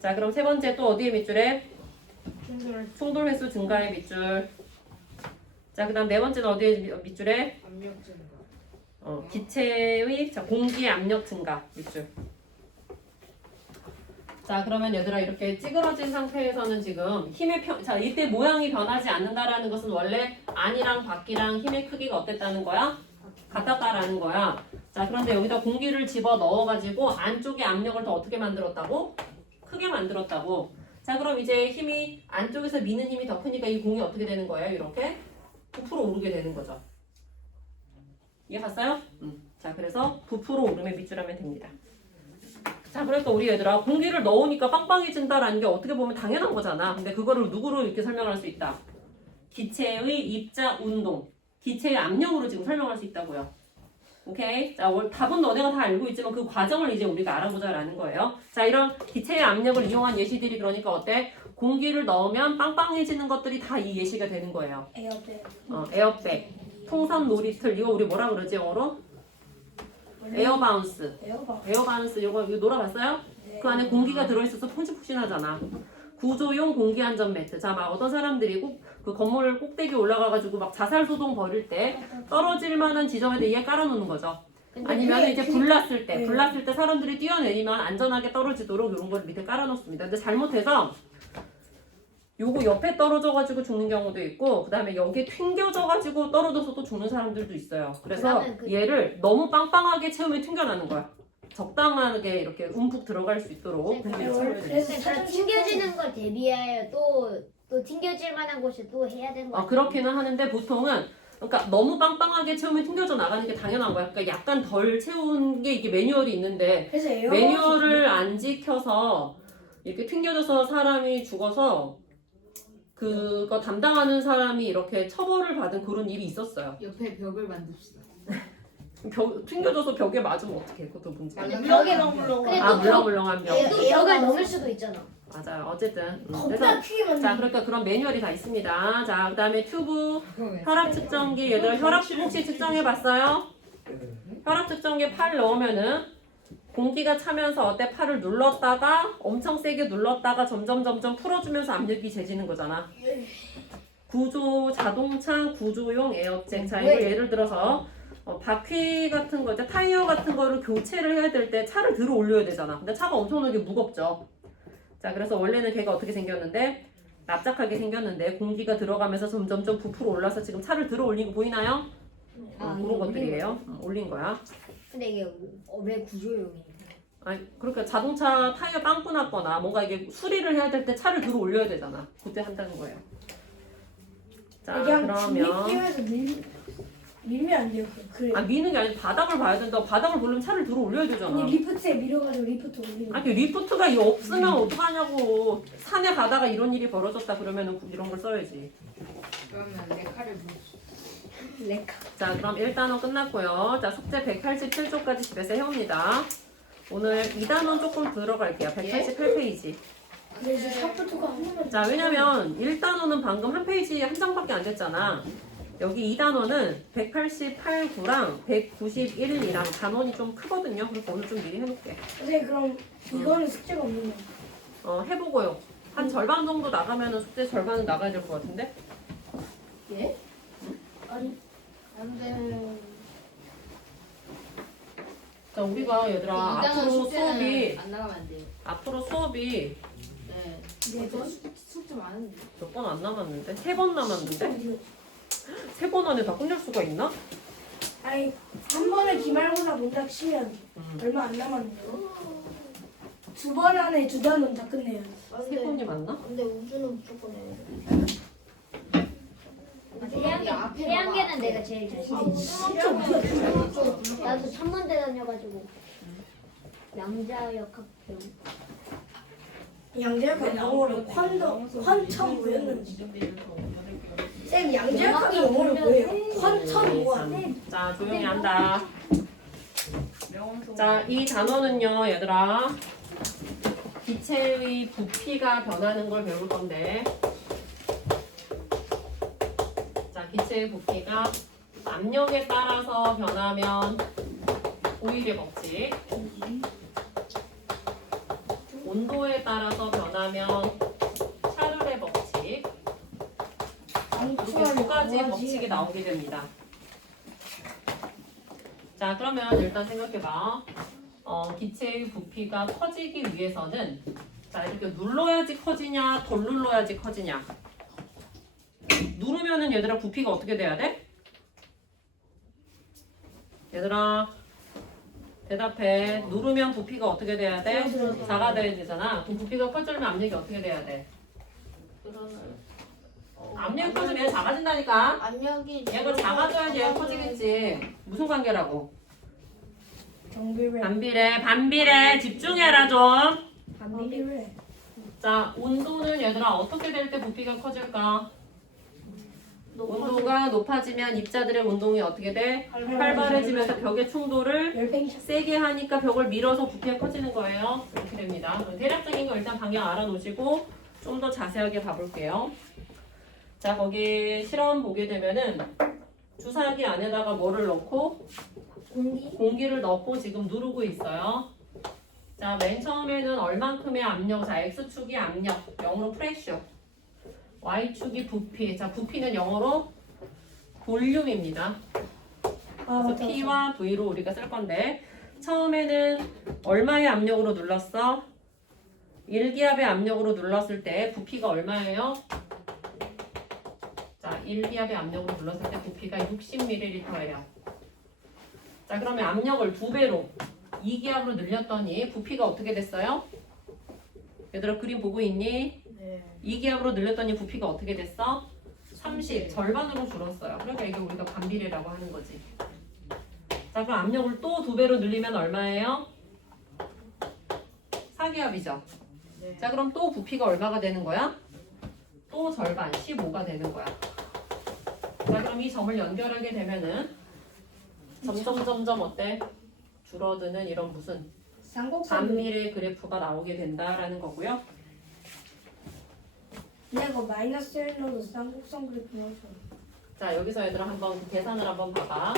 자, 그럼 세 번째 또 어디에 밑줄에? 충돌 횟수 증가의 밑줄. 자, 그 다음 네 번째는 어디에 밑줄에? 압력 증가. 기체의 공기의 압력 증가 밑줄. 자, 그러면 얘들아 이렇게 찌그러진 상태에서는 지금 힘의 자, 이때 모양이 변하지 않는다라는 것은 원래 안이랑 밖이랑 힘의 크기가 어땠다는 거야? 같았다라는 거야. 자, 그런데 여기다 공기를 집어 넣어가지고 안쪽의 압력을 더 어떻게 만들었다고? 크게 만들었다고. 자, 자, 그럼 이제 힘이 안쪽에서 미는 힘이 더 크니까 이 공이 어떻게 되는 거예요? 이렇게 부풀어 오르게 되는 거죠. 이해 갔어요? 자, 그래서 부풀어 오름의 밑줄하면 됩니다. 자, 그러니까 우리 얘들아 공기를 넣으니까 빵빵해진다라는 게 어떻게 보면 당연한 거잖아. 근데 그거를 누구로 이렇게 설명할 수 있다? 기체의 입자 운동, 기체의 압력으로 지금 설명할 수 있다고요. 오케이? 자, 답은 너네가 다 알고 있지만 그 과정을 이제 우리가 알아보자라는 거예요. 자, 이런 기체의 압력을 이용한 예시들이 그러니까 어때? 공기를 넣으면 빵빵해지는 것들이 다 이 예시가 되는 거예요. 에어백. 에어백, 풍선 놀이틀, 이거 우리 뭐라 그러지 영어로? 에어바운스. 에어박. 에어바운스 이거 놀아봤어요? 그 안에 공기가 들어있어서 푹신푹신하잖아. 구조용 공기안전 매트. 자, 막 어떤 사람들이 꼭 그 건물 꼭대기 올라가가지고 막 자살 소동 벌일 때 떨어질 만한 지점에 대해 깔아놓는 거죠. 아니면 이제 불났을 때, 불났을 때 사람들이 뛰어내리면 안전하게 떨어지도록 이런 걸 밑에 깔아놓습니다. 근데 잘못해서 요거 옆에 떨어져가지고 죽는 경우도 있고, 그 다음에 여기에 튕겨져가지고 떨어져서 또 죽는 사람들도 있어요. 그래서 얘를 너무 빵빵하게 채우면 튕겨나는 거야. 적당하게 이렇게 움푹 들어갈 수 있도록 공기를 채워야 돼. 그래서 그럼 튕겨지는 걸 대비하여 또 튕겨질 만한 곳에 또 해야 되는 거 그렇기는 하는데 보통은 그러니까 너무 빵빵하게 채우면 튕겨져 나가는 게 당연한 거야. 그러니까 약간 덜 채운 게 이게 매뉴얼이 있는데 그래서 에어박. 매뉴얼을 안 지켜서 이렇게 튕겨져서 사람이 죽어서 그거 담당하는 사람이 이렇게 처벌을 받은 그런 일이 있었어요. 옆에 벽을 만듭시다. 튕겨져서 벽에 맞으면 어떡해. 그것도 문제야. 물렁물렁. 근데 아, 또 물렁물렁한 벽. 또 벽을 넘을 수도 있잖아. 맞아요. 어쨌든. 그래서 겁나 크게 만든. 자, 그러니까 그런 매뉴얼이 다 있습니다. 자, 그다음에 튜브, 혈압 측정기. 얘들 혈압 혹시 측정해 봤어요? 혈압 측정기에 팔 넣으면은 공기가 차면서 어때? 팔을 눌렀다가 엄청 세게 눌렀다가 점점 풀어주면서 압력이 재지는 거잖아. 구조 자동차 구조용 에어잭. 자, 이거 예를 들어서 바퀴 같은 거, 이제 타이어 같은 거를 교체를 해야 될 때 차를 들어 올려야 되잖아. 근데 차가 엄청나게 무겁죠. 자, 그래서 원래는 걔가 어떻게 생겼는데 납작하게 생겼는데 공기가 들어가면서 점점점 부풀어 올라서 지금 차를 들어 올린 거 보이나요? 그런 것들이에요. 올린 거야. 근데 이게 왜 구조용이에요? 아니, 그러니까 자동차 타이어 빵꾸 났거나 뭔가 이게 수리를 해야 될 때 차를 들어 올려야 되잖아. 그때 한다는 거예요. 자, 그냥 그러면 중립기에서 밀면 안 돼요. 그래. 미는 게 아니라 바닥을 봐야 된다고. 바닥을 보려면 차를 들어 올려야 되잖아. 아니 리프트에 밀어가지고 리프트 올리는. 아니, 리프트가 이거 없으면 어떡하냐고. 산에 가다가 이런 일이 벌어졌다 그러면은 이런 걸 써야지. 그러면 레카를 뭐? 레카. 자, 그럼 1단원 끝났고요. 자, 숙제 187쪽까지 집에서 해옵니다. 오늘 2단원 조금 들어갈게요. 188페이지. 근데 이제 샤프트가 한 번만. 자, 왜냐면 1단원은 방금 한 페이지 한 장밖에 안 됐잖아. 여기 2단원은 188구랑 191이랑 단원이 좀 크거든요. 그래서 오늘 좀 미리 해놓을게. 선생님 그럼 이거는 숙제가 없는 거. 해보고요. 한 절반 정도 나가면은 숙제 절반은 나가야 될 것 같은데? 예? 아니 안돼. 자, 우리가 얘들아 안 나가면 안 돼요. 앞으로 수업이 네. 네 번? 숙제 많은데. 몇 번 안 남았는데? 3번 남았는데? 3번 안에 다 끝낼 수가 있나? 아니 한 번에 기말고사 본다 치면 얼마 안 남았는데. 두 번 안에 두 단원 다 끝내야 돼. 3번이 맞나? 근데 우주는 무조건 해야 돼. 태양계는 내가 제일 자신 있어. 나도 3번대 다녀가지고 양자역학병. 양재역학 영어로 퀀텀 뭐였는지. 쌤 양재역학이 영어로 뭐예요? 퀀텀 뭐야? 자, 조용히 한다. 자, 이 단어는요, 얘들아. 기체의 부피가 변하는 걸 배울 건데. 자, 기체의 부피가 압력에 따라서 변하면 오일의 법칙. 온도에 따라서 변하면 샤를의 법칙. 이렇게 두 가지 법칙이 나오게 됩니다. 자, 그러면 일단 생각해봐. 기체의 부피가 커지기 위해서는 자, 이렇게 눌러야지 커지냐, 덜 눌러야지 커지냐. 누르면은 얘들아 부피가 어떻게 돼야 돼? 얘들아 대답해. 누르면 부피가 어떻게 돼야 돼? 줄어들어야 작아져야 되잖아. 그럼 부피가 커지려면 압력이 어떻게 돼야 돼? 그러면 압력이 커지면 얘가 작아진다니까. 압력이 얘가 작아져야지 얘가 커지겠지. 무슨 관계라고? 정비례. 반비례. 집중해라 좀. 반비례. 자, 온도는 얘들아 어떻게 될 때 부피가 커질까? 온도가 높아지면 입자들의 운동이 어떻게 돼? 활발해지면서 벽의 충돌을 열팽이. 세게 하니까 벽을 밀어서 부피가 커지는 거예요. 이렇게 됩니다. 그럼 대략적인 거 일단 방향 알아놓으시고 좀 더 자세하게 봐볼게요. 자, 거기 실험 보게 되면은 주사기 안에다가 뭐를 넣고 공기를 넣고 지금 누르고 있어요. 자, 맨 처음에는 얼만큼의 압력, 자, X축이 압력, 영어로 프레셔, Y축이 부피, 자, 부피는 영어로 볼륨입니다. 아, 그래서 P와 V로 우리가 쓸 건데 처음에는 얼마의 압력으로 눌렀어? 1기압의 압력으로 눌렀을 때 부피가 얼마예요? 자, 1기압의 압력으로 눌렀을 때 부피가 60ml예요. 자, 그러면 압력을 2배로 2기압으로 늘렸더니 부피가 어떻게 됐어요? 얘들아 그림 보고 있니? 네. 2기압으로 늘렸더니 부피가 어떻게 됐어? 30, 절반으로 줄었어요. 그러니까 이게 우리가 반비례라고 하는 거지. 자, 그럼 압력을 또 2배로 늘리면 얼마예요? 4기압이죠. 네. 자, 그럼 또 부피가 얼마가 되는 거야? 또 절반, 15가 되는 거야. 자, 그럼 이 점을 연결하게 되면은 점점 어때? 줄어드는 이런 무슨 쌍곡선. 반비례 그래프가 나오게 된다라는 거고요. 내가 마이너스 1 넣어도 쌍곡선 그래프 나오잖아. 자, 여기서 얘들아 한번 계산을 한번 봐봐.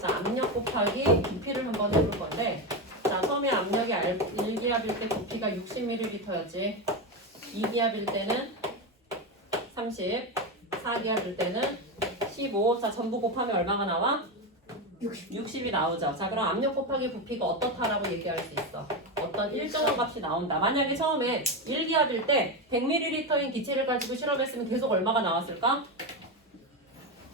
자, 압력 곱하기 부피를 한번 해볼 건데, 자, 처음에 압력이 1기압일 때 부피가 60ml였지. 2기압일 때는 30, 4기압일 때는 15. 자, 전부 곱하면 얼마가 나와? 60이 나오죠. 자, 그럼 압력 곱하기 부피가 어떻다라고 얘기할 수 있어. 어떤 일정한 값이 나온다. 만약에 처음에 1기압일 때 100ml인 기체를 가지고 실험했으면 계속 얼마가 나왔을까?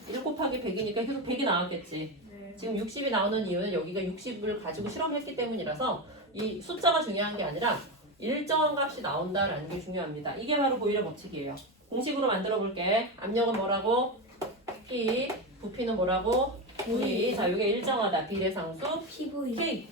1 곱하기 100이니까 계속 100이 나왔겠지. 지금 60이 나오는 이유는 여기가 60을 가지고 실험했기 때문이라서 이 숫자가 중요한 게 아니라 일정한 값이 나온다라는 게 중요합니다. 이게 바로 보일러 법칙이에요. 공식으로 만들어 볼게. 압력은 뭐라고? P, 부피는 뭐라고? V. 자, 이게 일정하다. 비례상수 PV. K.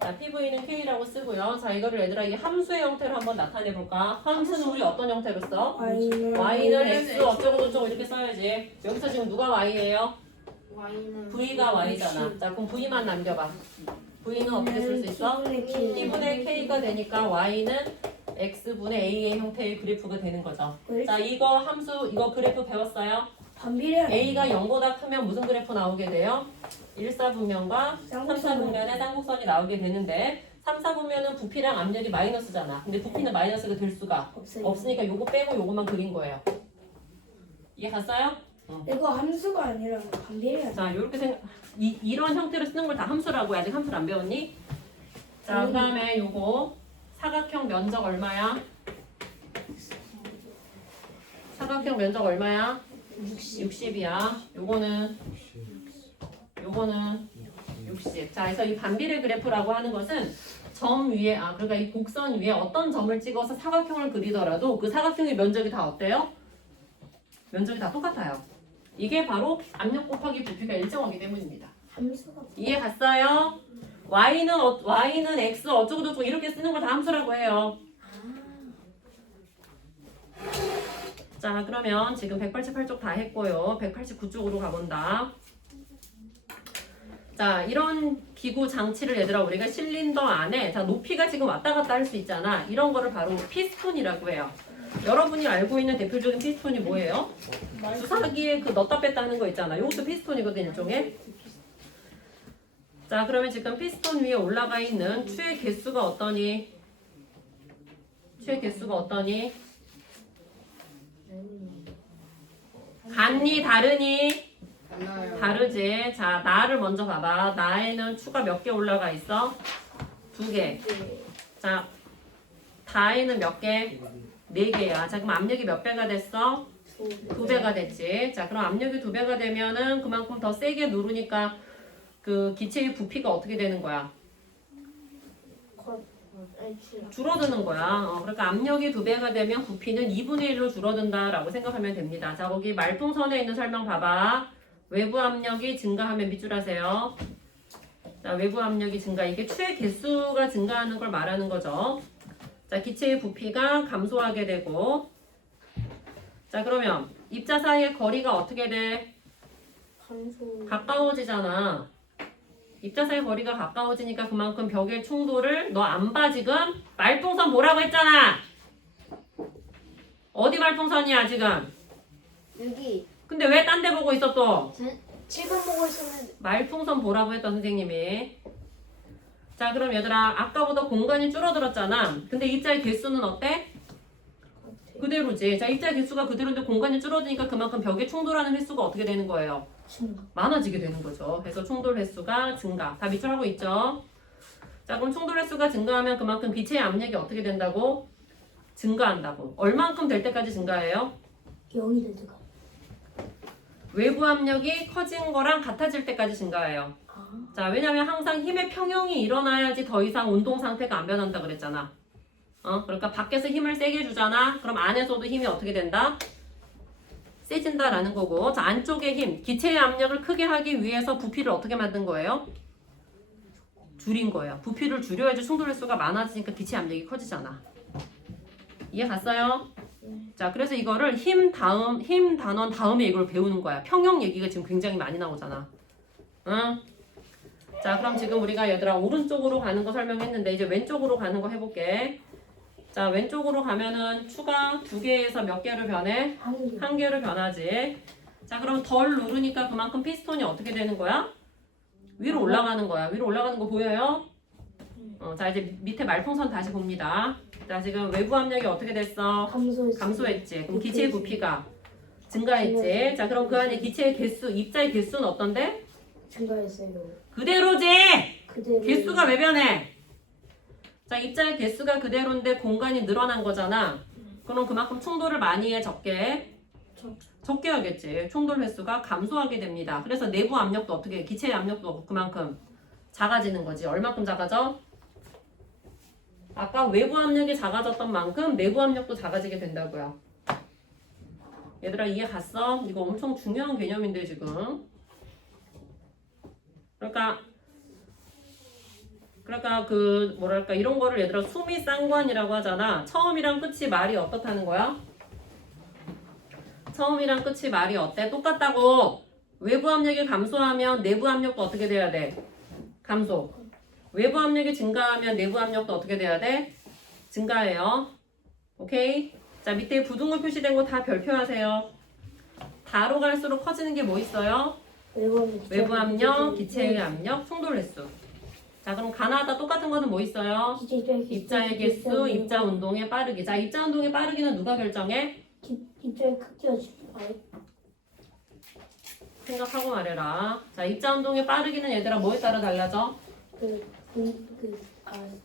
자, PV는 K라고 쓰고요. 자, 이거를 얘들아 이 함수의 형태로 한번 나타내 볼까? 함수는 우리 어떤 형태로 써? Y는 X 어쩌고 저쩌고 이렇게 써야지. 여기서 지금 누가 Y예요? Y는 V가 Y잖아. 자, 그럼 V만 남겨봐. V는 어떻게 쓸 수 있어? P분의 K가 되니까 Y는 X분의 A의 형태의 그래프가 되는 거죠. 자, 이거 함수, 이거 그래프 배웠어요? 반비례. A가 0보다 크면 무슨 그래프 나오게 돼요? 1사분면과 3사분면의 쌍곡선이 나오게 되는데 3사분면은 부피랑 압력이 마이너스잖아. 근데 부피는 마이너스가 될 수가 없으니까 요거 빼고 요것만 그린 거예요. 이해 갔어요? 이거 함수가 아니라 반비례야. 자, 요렇게 이런 형태로 쓰는 걸 다 함수라고 해. 아직 함수를 안 배웠니? 자, 그 다음에 요거 사각형 면적 얼마야? 사각형 면적 얼마야? 60이야. 요거는 60. 자, 그래서 이 반비례 그래프라고 하는 것은 점 위에, 그러니까 이 곡선 위에 어떤 점을 찍어서 사각형을 그리더라도 그 사각형의 면적이 다 어때요? 면적이 다 똑같아요. 이게 바로 압력 곱하기 부피가 일정하기 때문입니다. 함수가. 이해 갔어요? Y는 X 어쩌고저쩌고 이렇게 쓰는 걸 다 함수라고 해요. 자, 그러면 지금 188쪽 다 했고요. 189쪽으로 가본다. 자, 이런 기구 장치를 얘들아 우리가 실린더 안에 자, 높이가 지금 왔다 갔다 할 수 있잖아. 이런 거를 바로 피스톤이라고 해요. 여러분이 알고 있는 대표적인 피스톤이 뭐예요? 주사기에 그 넣었다 뺐다 하는 거 있잖아. 이것도 피스톤이거든, 일종의. 자, 그러면 지금 피스톤 위에 올라가 있는 추의 개수가 어떠니? 추의 개수가 어떠니? 같니? 다르니? 다르지. 자, 나를 먼저 봐봐. 나에는 추가 몇 개 올라가 있어? 2개. 자, 다에는 몇 개? 4개야. 자, 그럼 압력이 몇 배가 됐어? 2배가 됐지. 자, 그럼 압력이 2배가 되면은 그만큼 더 세게 누르니까 그 기체의 부피가 어떻게 되는 거야? 줄어드는 거야. 그러니까 압력이 2배가 되면 부피는 2분의 1로 줄어든다라고 생각하면 됩니다. 자, 거기 말풍선에 있는 설명 봐봐. 외부 압력이 증가하면 밑줄 하세요. 자, 외부 압력이 증가. 이게 추의 개수가 증가하는 걸 말하는 거죠. 자, 기체의 부피가 감소하게 되고. 자, 그러면 입자 사이의 거리가 어떻게 돼? 가까워지잖아. 입자 사이 거리가 가까워지니까 그만큼 벽의 충돌을 너 안 봐 지금? 말풍선 보라고 했잖아. 어디 말풍선이야 지금? 여기 근데 왜 딴 데 보고 있어 또? 지금 보고 있었는데 말풍선 보라고 했던 선생님이. 자, 그럼 얘들아 아까보다 공간이 줄어들었잖아. 근데 입자의 개수는 어때? 그대로지. 자, 입자의 개수가 그대로인데 공간이 줄어드니까 그만큼 벽에 충돌하는 횟수가 어떻게 되는 거예요? 많아지게 되는 거죠. 그래서 충돌 횟수가 증가. 다 밑줄하고 있죠? 자, 그럼 충돌 횟수가 증가하면 그만큼 기체의 압력이 어떻게 된다고? 증가한다고. 얼만큼 될 때까지 증가해요? 0이 될 때가. 외부 압력이 커진 거랑 같아질 때까지 증가해요. 자, 왜냐면 항상 힘의 평형이 일어나야지 더 이상 운동 상태가 안 변한다 그랬잖아. 그러니까 밖에서 힘을 세게 주잖아. 그럼 안에서도 힘이 어떻게 된다? 세진다라는 거고. 자, 안쪽의 힘, 기체의 압력을 크게 하기 위해서 부피를 어떻게 만든 거예요? 줄인 거예요. 부피를 줄여야지 충돌 횟수가 많아지니까 기체 압력이 커지잖아. 이해 갔어요? 자, 그래서 이거를 힘 단원 다음에 이걸 배우는 거야. 평형 얘기가 지금 굉장히 많이 나오잖아. 응? 자, 그럼 지금 우리가 얘들아 오른쪽으로 가는 거 설명했는데 이제 왼쪽으로 가는 거 해볼게. 자, 왼쪽으로 가면은 추가 2개에서 몇 개로 변해? 1개로 변하지. 자, 그럼 덜 누르니까 그만큼 피스톤이 어떻게 되는 거야? 위로 올라가는 거야. 위로 올라가는 거 보여요? 자, 이제 밑에 말풍선 다시 봅니다. 자, 지금 외부 압력이 어떻게 됐어? 감소했지. 그럼 기체의 부피가 증가했지. 자, 그럼 그 안에 기체의 개수, 입자의 개수는 어떤데? 증가했어요. 그대로지! 그대로. 개수가 왜 변해? 자, 입자의 개수가 그대로인데 공간이 늘어난 거잖아. 그럼 그만큼 충돌을 많이 해, 적게? 적게 하겠지. 충돌 횟수가 감소하게 됩니다. 그래서 내부 압력도 어떻게 해? 기체의 압력도 그만큼 작아지는 거지. 얼마큼 작아져? 아까 외부 압력이 작아졌던 만큼 내부 압력도 작아지게 된다고요. 얘들아 이해 갔어? 이거 엄청 중요한 개념인데 지금. 그러니까 그 뭐랄까 이런 거를 얘들아 수미 쌍관이라고 하잖아. 처음이랑 끝이 말이 어떻다는 거야? 처음이랑 끝이 말이 어때? 똑같다고. 외부 압력이 감소하면 내부 압력도 어떻게 돼야 돼? 감소. 외부 압력이 증가하면 내부 압력도 어떻게 돼야 돼? 증가해요. 오케이? 자, 밑에 부등호 표시된 거 다 별표하세요. 다로 갈수록 커지는 게 뭐 있어요? 외부 압력, 기체의 압력, 충돌 횟수. 자, 그럼 가나다 똑같은 거는 뭐 있어요? 입자의 개수, 입자 운동의 빠르기. 자, 입자 운동의 빠르기는 누가 결정해? 입자의 크기가 생각하고 말해라. 자, 입자 운동의 빠르기는 얘들아 뭐에 따라 달라져?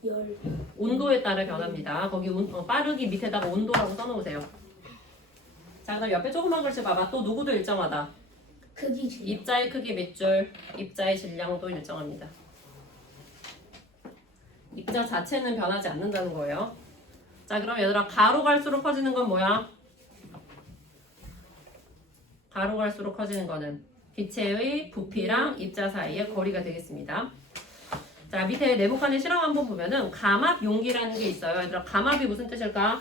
열. 온도에 따라 변합니다. 거기 빠르기 밑에다가 온도라고 써놓으세요. 자, 그럼 옆에 조그만 글씨 봐봐. 또 누구도 일정하다. 크기 질량. 입자의 크기 밑줄, 입자의 질량도 일정합니다. 입자 자체는 변하지 않는다는 거예요. 자, 그럼 얘들아 가로 갈수록 커지는 건 뭐야? 가로 갈수록 커지는 거는 기체의 부피랑 입자 사이의 거리가 되겠습니다. 자, 밑에 네모칸의 실험 한번 보면은 감압 용기라는 게 있어요. 얘들아 감압이 무슨 뜻일까?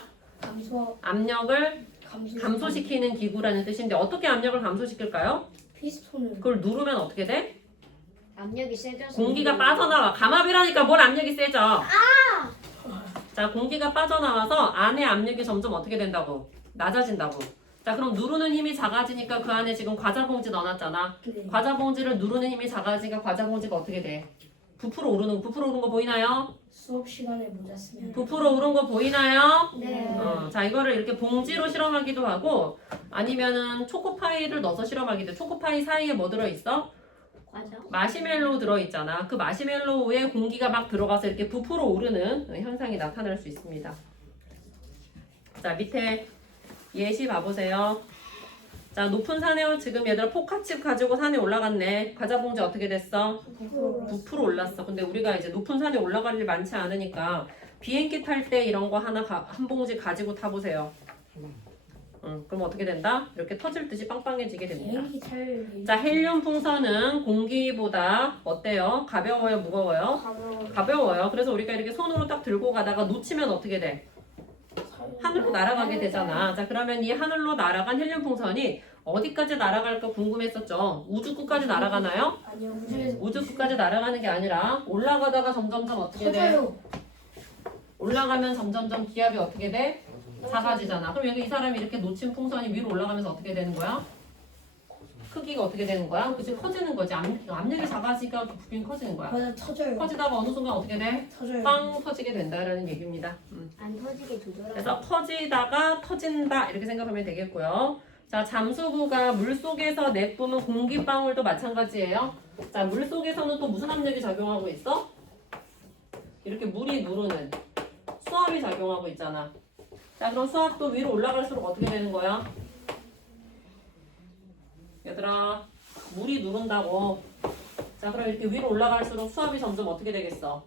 압력을 감소시키는 기구라는 뜻인데 어떻게 압력을 감소시킬까요? 피스톤을. 그걸 누르면 어떻게 돼? 압력이 세져서 공기가 빠져나와. 감압이라니까 뭘 압력이 세져. 자, 공기가 빠져나와서 안에 압력이 점점 어떻게 된다고? 낮아진다고. 자, 그럼 누르는 힘이 작아지니까 그 안에 지금 과자 봉지 넣어놨잖아. 네. 과자 봉지를 누르는 힘이 작아지니까 과자 봉지가 어떻게 돼? 부풀어 오르는 거 보이나요? 수업 시간에 모자 쓰면. 부풀어 오른 거 보이나요? 네. 자, 이거를 이렇게 봉지로 실험하기도 하고 아니면은 초코파이를 넣어서 실험하기도. 초코파이 사이에 뭐 들어있어? 과자. 마시멜로우 들어있잖아. 그 마시멜로우에 공기가 막 들어가서 이렇게 부풀어 오르는 현상이 나타날 수 있습니다. 자, 밑에 예시 봐보세요. 자, 높은 산에 지금 얘들아 포카칩 가지고 산에 올라갔네. 과자 봉지 어떻게 됐어? 9% 올랐어. 근데 우리가 이제 높은 산에 올라갈 일 많지 않으니까 비행기 탈 때 이런 거 하나 한 봉지 가지고 타보세요. 그럼 어떻게 된다? 이렇게 터질 듯이 빵빵해지게 됩니다. 비행기 탈. 자, 헬륨 풍선은 공기보다 어때요? 가벼워요? 무거워요? 가벼워요. 그래서 우리가 이렇게 손으로 딱 들고 가다가 놓치면 어떻게 돼? 하늘로 날아가게 되잖아. 자, 그러면 이 하늘로 날아간 헬륨 풍선이 어디까지 날아갈까 궁금했었죠? 우주 끝까지 날아가나요? 아니요, 우주에서. 우주 끝까지 날아가는 게 아니라 올라가다가 점점점 어떻게 돼? 터져요. 올라가면 점점점 기압이 어떻게 돼? 작아지잖아. 그럼 여기 이 사람이 이렇게 놓친 풍선이 위로 올라가면서 어떻게 되는 거야? 크기가 어떻게 되는 거야? 그치? 커지는 거지. 압력이 작아지니까 부피는 커지는 거야. 맞아, 터져요. 커지다가 어느 순간 어떻게 돼? 터져요. 빵 터지게 된다라는 얘기입니다. 안 터지게 조절하고. 그래서 커지다가 터진다 이렇게 생각하면 되겠고요. 자, 잠수부가 물속에서 내뿜은 공기방울도 마찬가지예요. 자, 물속에서는 또 무슨 압력이 작용하고 있어? 이렇게 물이 누르는 수압이 작용하고 있잖아. 자, 그럼 수압도 위로 올라갈수록 어떻게 되는 거야? 얘들아, 물이 누른다고. 자, 그럼 이렇게 위로 올라갈수록 수압이 점점 어떻게 되겠어?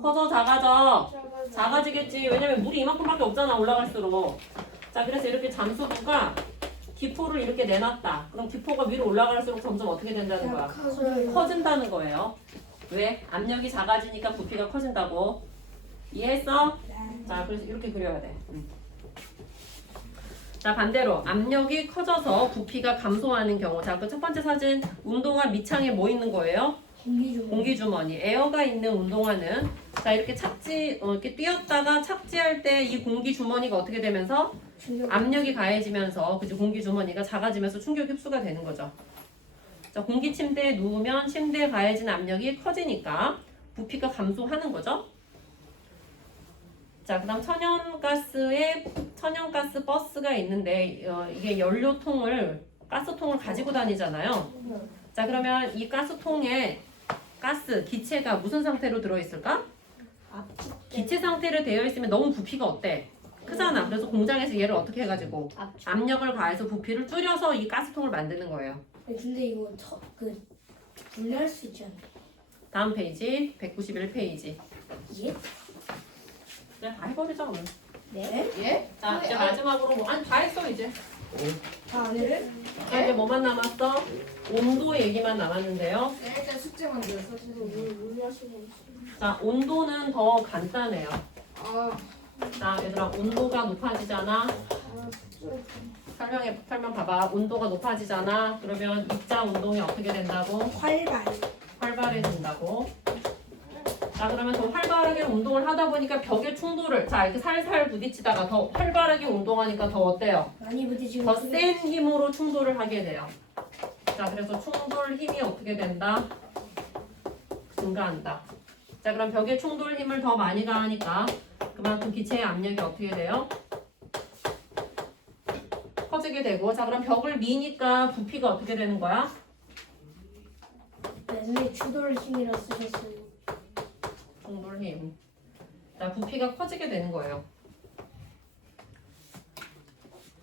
커져, 작아져? 작아지겠지. 왜냐면 물이 이만큼밖에 없잖아, 올라갈수록. 자, 그래서 이렇게 잠수부가 기포를 이렇게 내놨다. 그럼 기포가 위로 올라갈수록 점점 어떻게 된다는 거야? 커져요. 커진다는 거예요. 왜? 압력이 작아지니까 부피가 커진다고. 이해했어? 자, 그래서 이렇게 그려야 돼. 자, 반대로 압력이 커져서 부피가 감소하는 경우. 자, 그 첫 번째 사진 운동화 밑창에 뭐 있는 거예요? 공기중. 공기주머니. 에어가 있는 운동화는 자, 이렇게 이렇게 뛰었다가 착지할 때 이 공기주머니가 어떻게 되면서 압력이 가해지면서 그치, 공기주머니가 작아지면서 충격 흡수가 되는 거죠. 자, 공기 침대에 누우면 침대에 가해진 압력이 커지니까 부피가 감소하는 거죠. 자, 그다음 천연가스 버스가 있는데 이게 연료통을 가스통을 가지고 다니잖아요. 자, 그러면 이 가스통에 가스 기체가 무슨 상태로 들어 있을까? 기체 상태로 되어 있으면 너무 부피가 어때? 크잖아. 그래서 공장에서 얘를 어떻게 해가지고 압력을 가해서 부피를 줄여서 이 가스통을 만드는 거예요. 근데 이거 분리할 수 있지 않나? 다음 페이지 191페이지. 예? 그냥 다 해버리자 오늘. 네? 예? 자, 이제 마지막으로 아니 다 했어 이제. 다 안 해요? 자, 이제 뭐만 남았어? 온도 얘기만 남았는데요. 일단 숙제만 돼요. 사실 물 마시고. 자, 온도는 더 간단해요. 아, 자, 얘들아, 온도가 높아지잖아. 설명 봐봐. 온도가 높아지잖아. 그러면 입자 운동이 어떻게 된다고? 활발해진다고. 자, 그러면 더 활발하게 운동을 하다 보니까 벽에 충돌을 자, 이렇게 살살 부딪히다가 더 활발하게 운동하니까 더 어때요? 많이 부딪히고. 더 센 힘으로 충돌을 하게 돼요. 자, 그래서 충돌 힘이 어떻게 된다? 증가한다. 자, 그럼 벽에 충돌 힘을 더 많이 가하니까 그만큼 기체의 압력이 어떻게 돼요? 커지게 되고. 자, 그럼 벽을 미니까 부피가 어떻게 되는 거야? 맨날 추돌 힘이라 쓰셨어요. 충돌 힘. 자, 부피가 커지게 되는 거예요.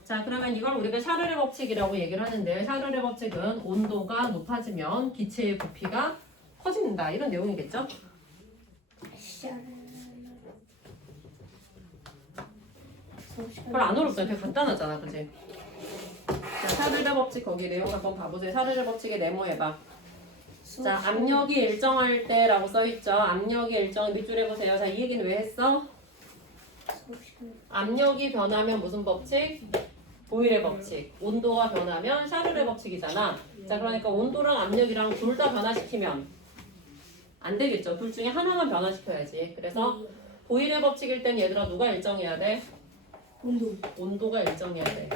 자, 그러면 이걸 우리가 샤르레 법칙이라고 얘기를 하는데 샤르레 법칙은 온도가 높아지면 기체의 부피가 커진다. 이런 내용이겠죠? 별로 안 어렵잖아. 되게 간단하잖아. 그치? 자, 샤르레 법칙 거기 내용 한번 봐보세요. 샤르레 법칙에 네모해봐. 자, 압력이 일정할 때라고 써있죠. 압력이 일정, 밑줄 해보세요. 자, 이 얘기는 왜 했어? 압력이 변하면 무슨 법칙? 보일의 법칙. 온도가 변하면 샤르레 법칙이잖아. 자, 그러니까 온도랑 압력이랑 둘 다 변화시키면 안 되겠죠. 둘 중에 하나만 변화시켜야지. 그래서 보일의 법칙일 땐 얘들아 누가 일정해야 돼? 온도가 일정해야 돼.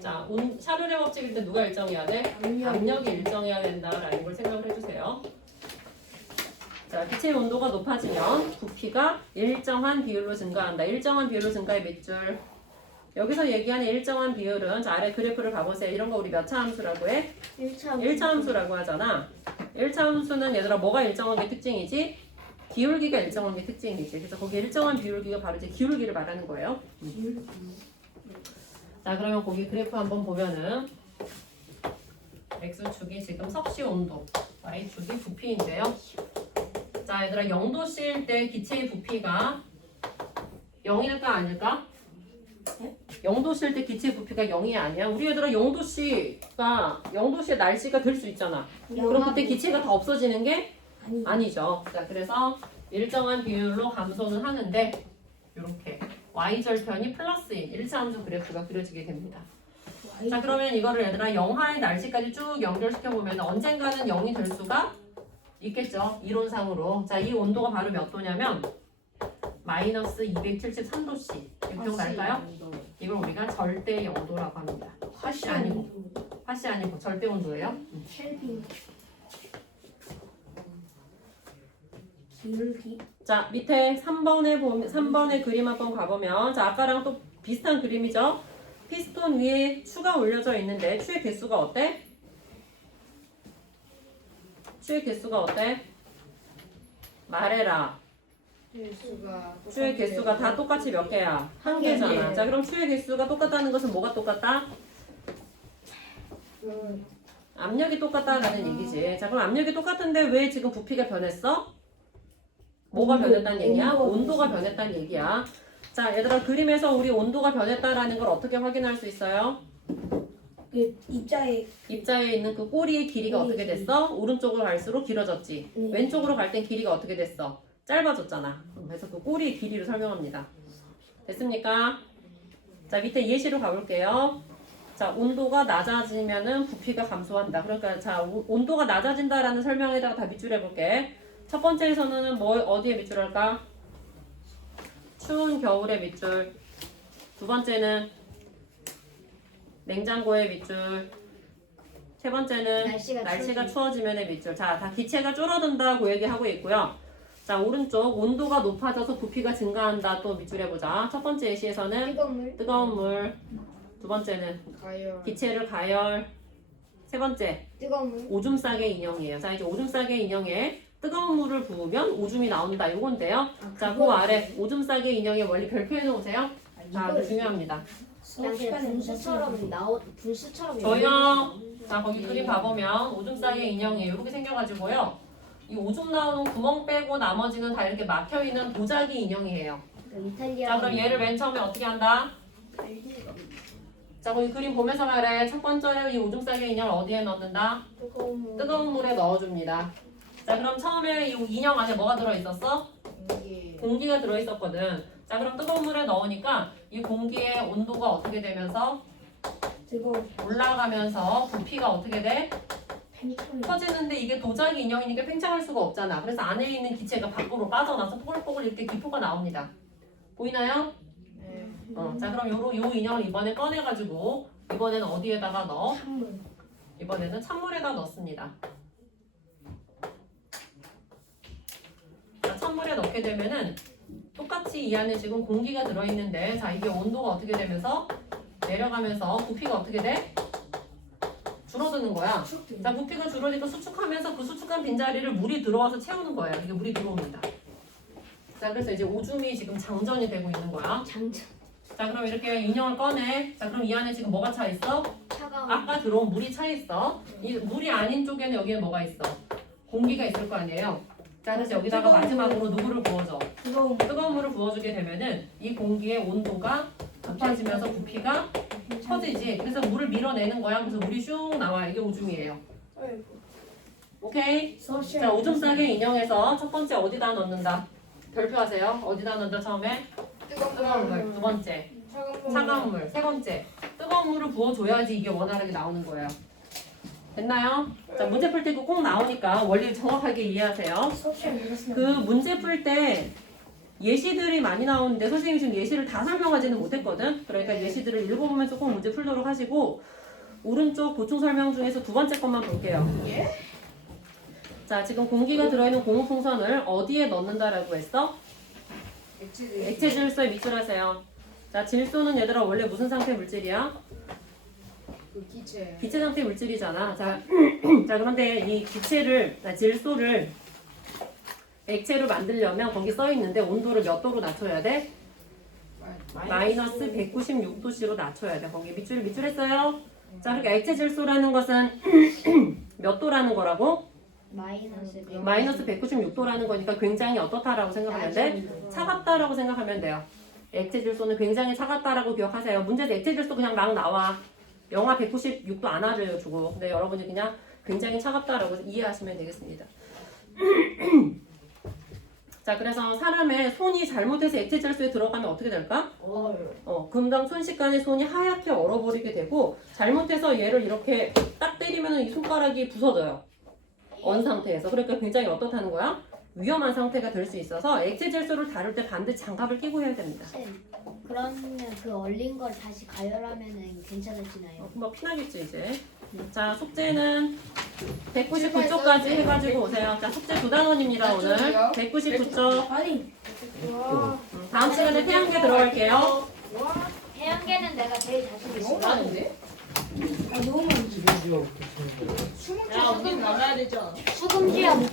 자, 샤르레 법칙일 때 누가 일정해야 돼? 압력이 일정해야 된다라는 걸 생각을 해주세요. 자, 기체의 온도가 높아지면 부피가 일정한 비율로 증가한다. 일정한 비율로 증가의 몇 줄? 여기서 얘기하는 일정한 비율은 자, 아래 그래프를 봐보세요. 이런 거 우리 몇 차 함수라고 해? 1차 함수라고 하잖아. 1차 함수는 얘들아 뭐가 일정한 게 특징이지? 기울기가 일정한 게 특징이지. 그래서 거기 일정한 비율기가 바로 이제 기울기를 말하는 거예요. 자, 그러면 거기 그래프 한번 보면은 X축이 지금 섭씨 온도, Y축이 부피인데요. 자, 얘들아 0도씨일 때 기체의 부피가 0일까 아닐까? 0도씨일 때 기체의 부피가 0이 아니야? 우리 얘들아 0도씨의 날씨가 될 수 있잖아. 그럼 그때 기체가 다 없어지는 게 아니죠. 자, 그래서 일정한 비율로 감소는 하는데 이렇게 y절편이 플러스인 1차 함수 그래프가 그려지게 됩니다. 자, 그러면 이거를 얘들아 0하의 날씨까지 쭉 연결시켜보면 언젠가는 0이 될 수가 있겠죠. 이론상으로. 자, 이 온도가 바로 몇 도냐면 마이너스 273도씨. 기억날까요? 이걸 우리가 절대 영도라고 합니다. 팥이 아니고 절대 온도예요. 켈빈. 기울기. 자, 밑에 3번의 그림 한번 가보면, 자, 아까랑 또 비슷한 그림이죠? 피스톤 위에 추가 올려져 있는데, 추의 개수가 어때? 추의 개수가 어때? 말해라. 추의 개수가 다 똑같이 몇 개야? 한 개잖아. 자, 그럼 추의 개수가 똑같다는 것은 뭐가 똑같다? 압력이 똑같다라는 얘기지. 자, 그럼 압력이 똑같은데 왜 지금 부피가 변했어? 뭐가 변했다는 얘기야? 온도가 변했다는 얘기야. 자, 얘들아 그림에서 우리 온도가 변했다라는 걸 어떻게 확인할 수 있어요? 그 입자에 있는 그 꼬리의 길이가 어떻게 됐어? 오른쪽으로 갈수록 길어졌지. 왼쪽으로 갈 땐 길이가 어떻게 됐어? 짧아졌잖아. 그래서 그 꼬리의 길이를 설명합니다. 됐습니까? 자, 밑에 예시로 가볼게요. 자, 온도가 낮아지면은 부피가 감소한다. 그러니까 자, 온도가 낮아진다라는 설명에다가 다 밑줄 해볼게. 첫 번째에서는 어디에 밑줄 할까? 추운 겨울에 밑줄. 두 번째는 냉장고에 밑줄. 세 번째는 날씨가 추워지면의 밑줄. 자, 다 기체가 줄어든다고 얘기하고 있고요. 자, 오른쪽 온도가 높아져서 부피가 증가한다. 또 밑줄 해보자. 첫 번째 예시에서는 뜨거운 물. 두 번째는 기체를 가열. 세 번째 오줌 싸개 인형이에요. 자, 이제 오줌 싸개 인형에 뜨거운 물을 부으면 오줌이 나온다. 이건데요. 자, 그 아래 오줌 싸개 인형의 원리 별표해 놓으세요. 자, 이거 중요합니다. 그냥 분수처럼 저희요. 자, 거기 그림 봐보면 오줌 싸개 인형이에요. 이렇게 생겨가지고요. 이 오줌 나오는 구멍 빼고 나머지는 다 이렇게 막혀있는 도자기 인형이에요. 자, 그럼 얘를 맨 처음에 어떻게 한다? 자, 거기 그림 보면서 말해. 첫 번째로 이 오줌 싸개 인형을 어디에 넣는다? 뜨거운 물에 넣어줍니다. 자, 그럼 처음에 이 인형 안에 뭐가 들어있었어? 공기가 들어있었거든. 자, 그럼 뜨거운 물에 넣으니까 이 공기의 온도가 어떻게 되면서 올라가면서 부피가 어떻게 돼? 커지는데 이게 도자기 인형이니까 팽창할 수가 없잖아. 그래서 안에 있는 기체가 밖으로 빠져나서 뽀글뽀글 이렇게 기포가 나옵니다. 보이나요? 네. 자, 그럼 요 인형을 이번에 꺼내가지고 이번에는 어디에다가 넣어? 이번에는 찬물에다 넣습니다. 자, 찬물에 넣게 되면은 똑같이 이 안에 지금 공기가 들어있는데, 자, 이게 온도가 어떻게 되면서 내려가면서 부피가 어떻게 돼? 줄어드는 거야. 자, 부피가 줄어들니까 수축하면서 그 수축한 빈자리를 물이 들어와서 채우는 거예요. 이게 물이 들어옵니다. 자, 그래서 이제 오줌이 지금 장전이 되고 있는 거야. 자, 그럼 이렇게 인형을 꺼내. 자, 그럼 이 안에 지금 뭐가 차 있어? 아까 들어온 물이 차 있어. 이 물이 아닌 쪽에는 여기에 뭐가 있어? 공기가 있을 거 아니에요. 자, 그래서 여기다가 마지막으로 누구를 부어줘? 뜨거운 물을 부어주게 되면은 이 공기의 온도가 높아지면서 부피가 커지지. 그래서 물을 밀어내는 거야. 그래서 물이 슉 나와. 이게 오줌이에요. 오케이? 자, 오줌 싸개 인형에서 첫 번째 어디다 넣는다? 별표하세요. 어디다 넣는다 처음에? 뜨거운 물. 두 번째 차가운 물. 세 번째 뜨거운 물을 부어줘야지 이게 원활하게 나오는 거예요. 됐나요? 자, 문제 풀 때 이거 꼭 나오니까 원리를 정확하게 이해하세요. 그 문제 풀 때 예시들이 많이 나오는데 선생님이 지금 예시를 다 설명하지는 못했거든. 그러니까 예시들을 읽어보면서 꼭 문제 풀도록 하시고, 오른쪽 보충 설명 중에서 두 번째 것만 볼게요. 자, 지금 공기가 들어있는 고무풍선을 어디에 넣는다라고 했어? 액체 질소에 밑줄하세요. 자, 질소는 얘들아 원래 무슨 상태의 물질이야? 기체 상태의 물질이잖아. 자, 자, 그런데 이 질소를 액체로 만들려면 거기 써 있는데 온도를 몇 도로 낮춰야 돼? 마이너스 196도씨로 낮춰야 돼. 거기 밑줄 했어요? 자, 그러니까 액체 질소라는 것은 몇 도라는 거라고? 마이너스 196도라는 거니까 굉장히 어떻다라고 생각하면 돼? 차갑다라고 생각하면 돼요. 액체 질소는 굉장히 차갑다라고 기억하세요. 문제에서 액체 질소 그냥 막 나와. 영하 196도 안 알려주고. 근데 여러분이 그냥 굉장히 차갑다라고 이해하시면 되겠습니다. 자, 그래서 사람의 손이 잘못해서 액체 질소에 들어가면 어떻게 될까? 금방 순식간에 손이 하얗게 얼어버리게 되고, 잘못해서 얘를 이렇게 딱 때리면 이 손가락이 부서져요. 언 상태에서. 그러니까 굉장히 어떻다는 거야? 위험한 상태가 될 수 있어서 액체 질소를 다룰 때 반드시 장갑을 끼고 해야 됩니다. 그러면 그 얼린 걸 다시 가열하면은 괜찮아지나요? 뭐 피나겠죠 이제. 자, 숙제는 199쪽까지 해가지고 오세요. 자, 숙제 2단원입니다 오늘. 199쪽. 아니 다음 시간에 태양계 들어갈게요. 태양계는 내가 제일 자신 있어. 너무 많은데? 너무 많지. 야, 우린 나가야 되지 않아? 수금지야 묶고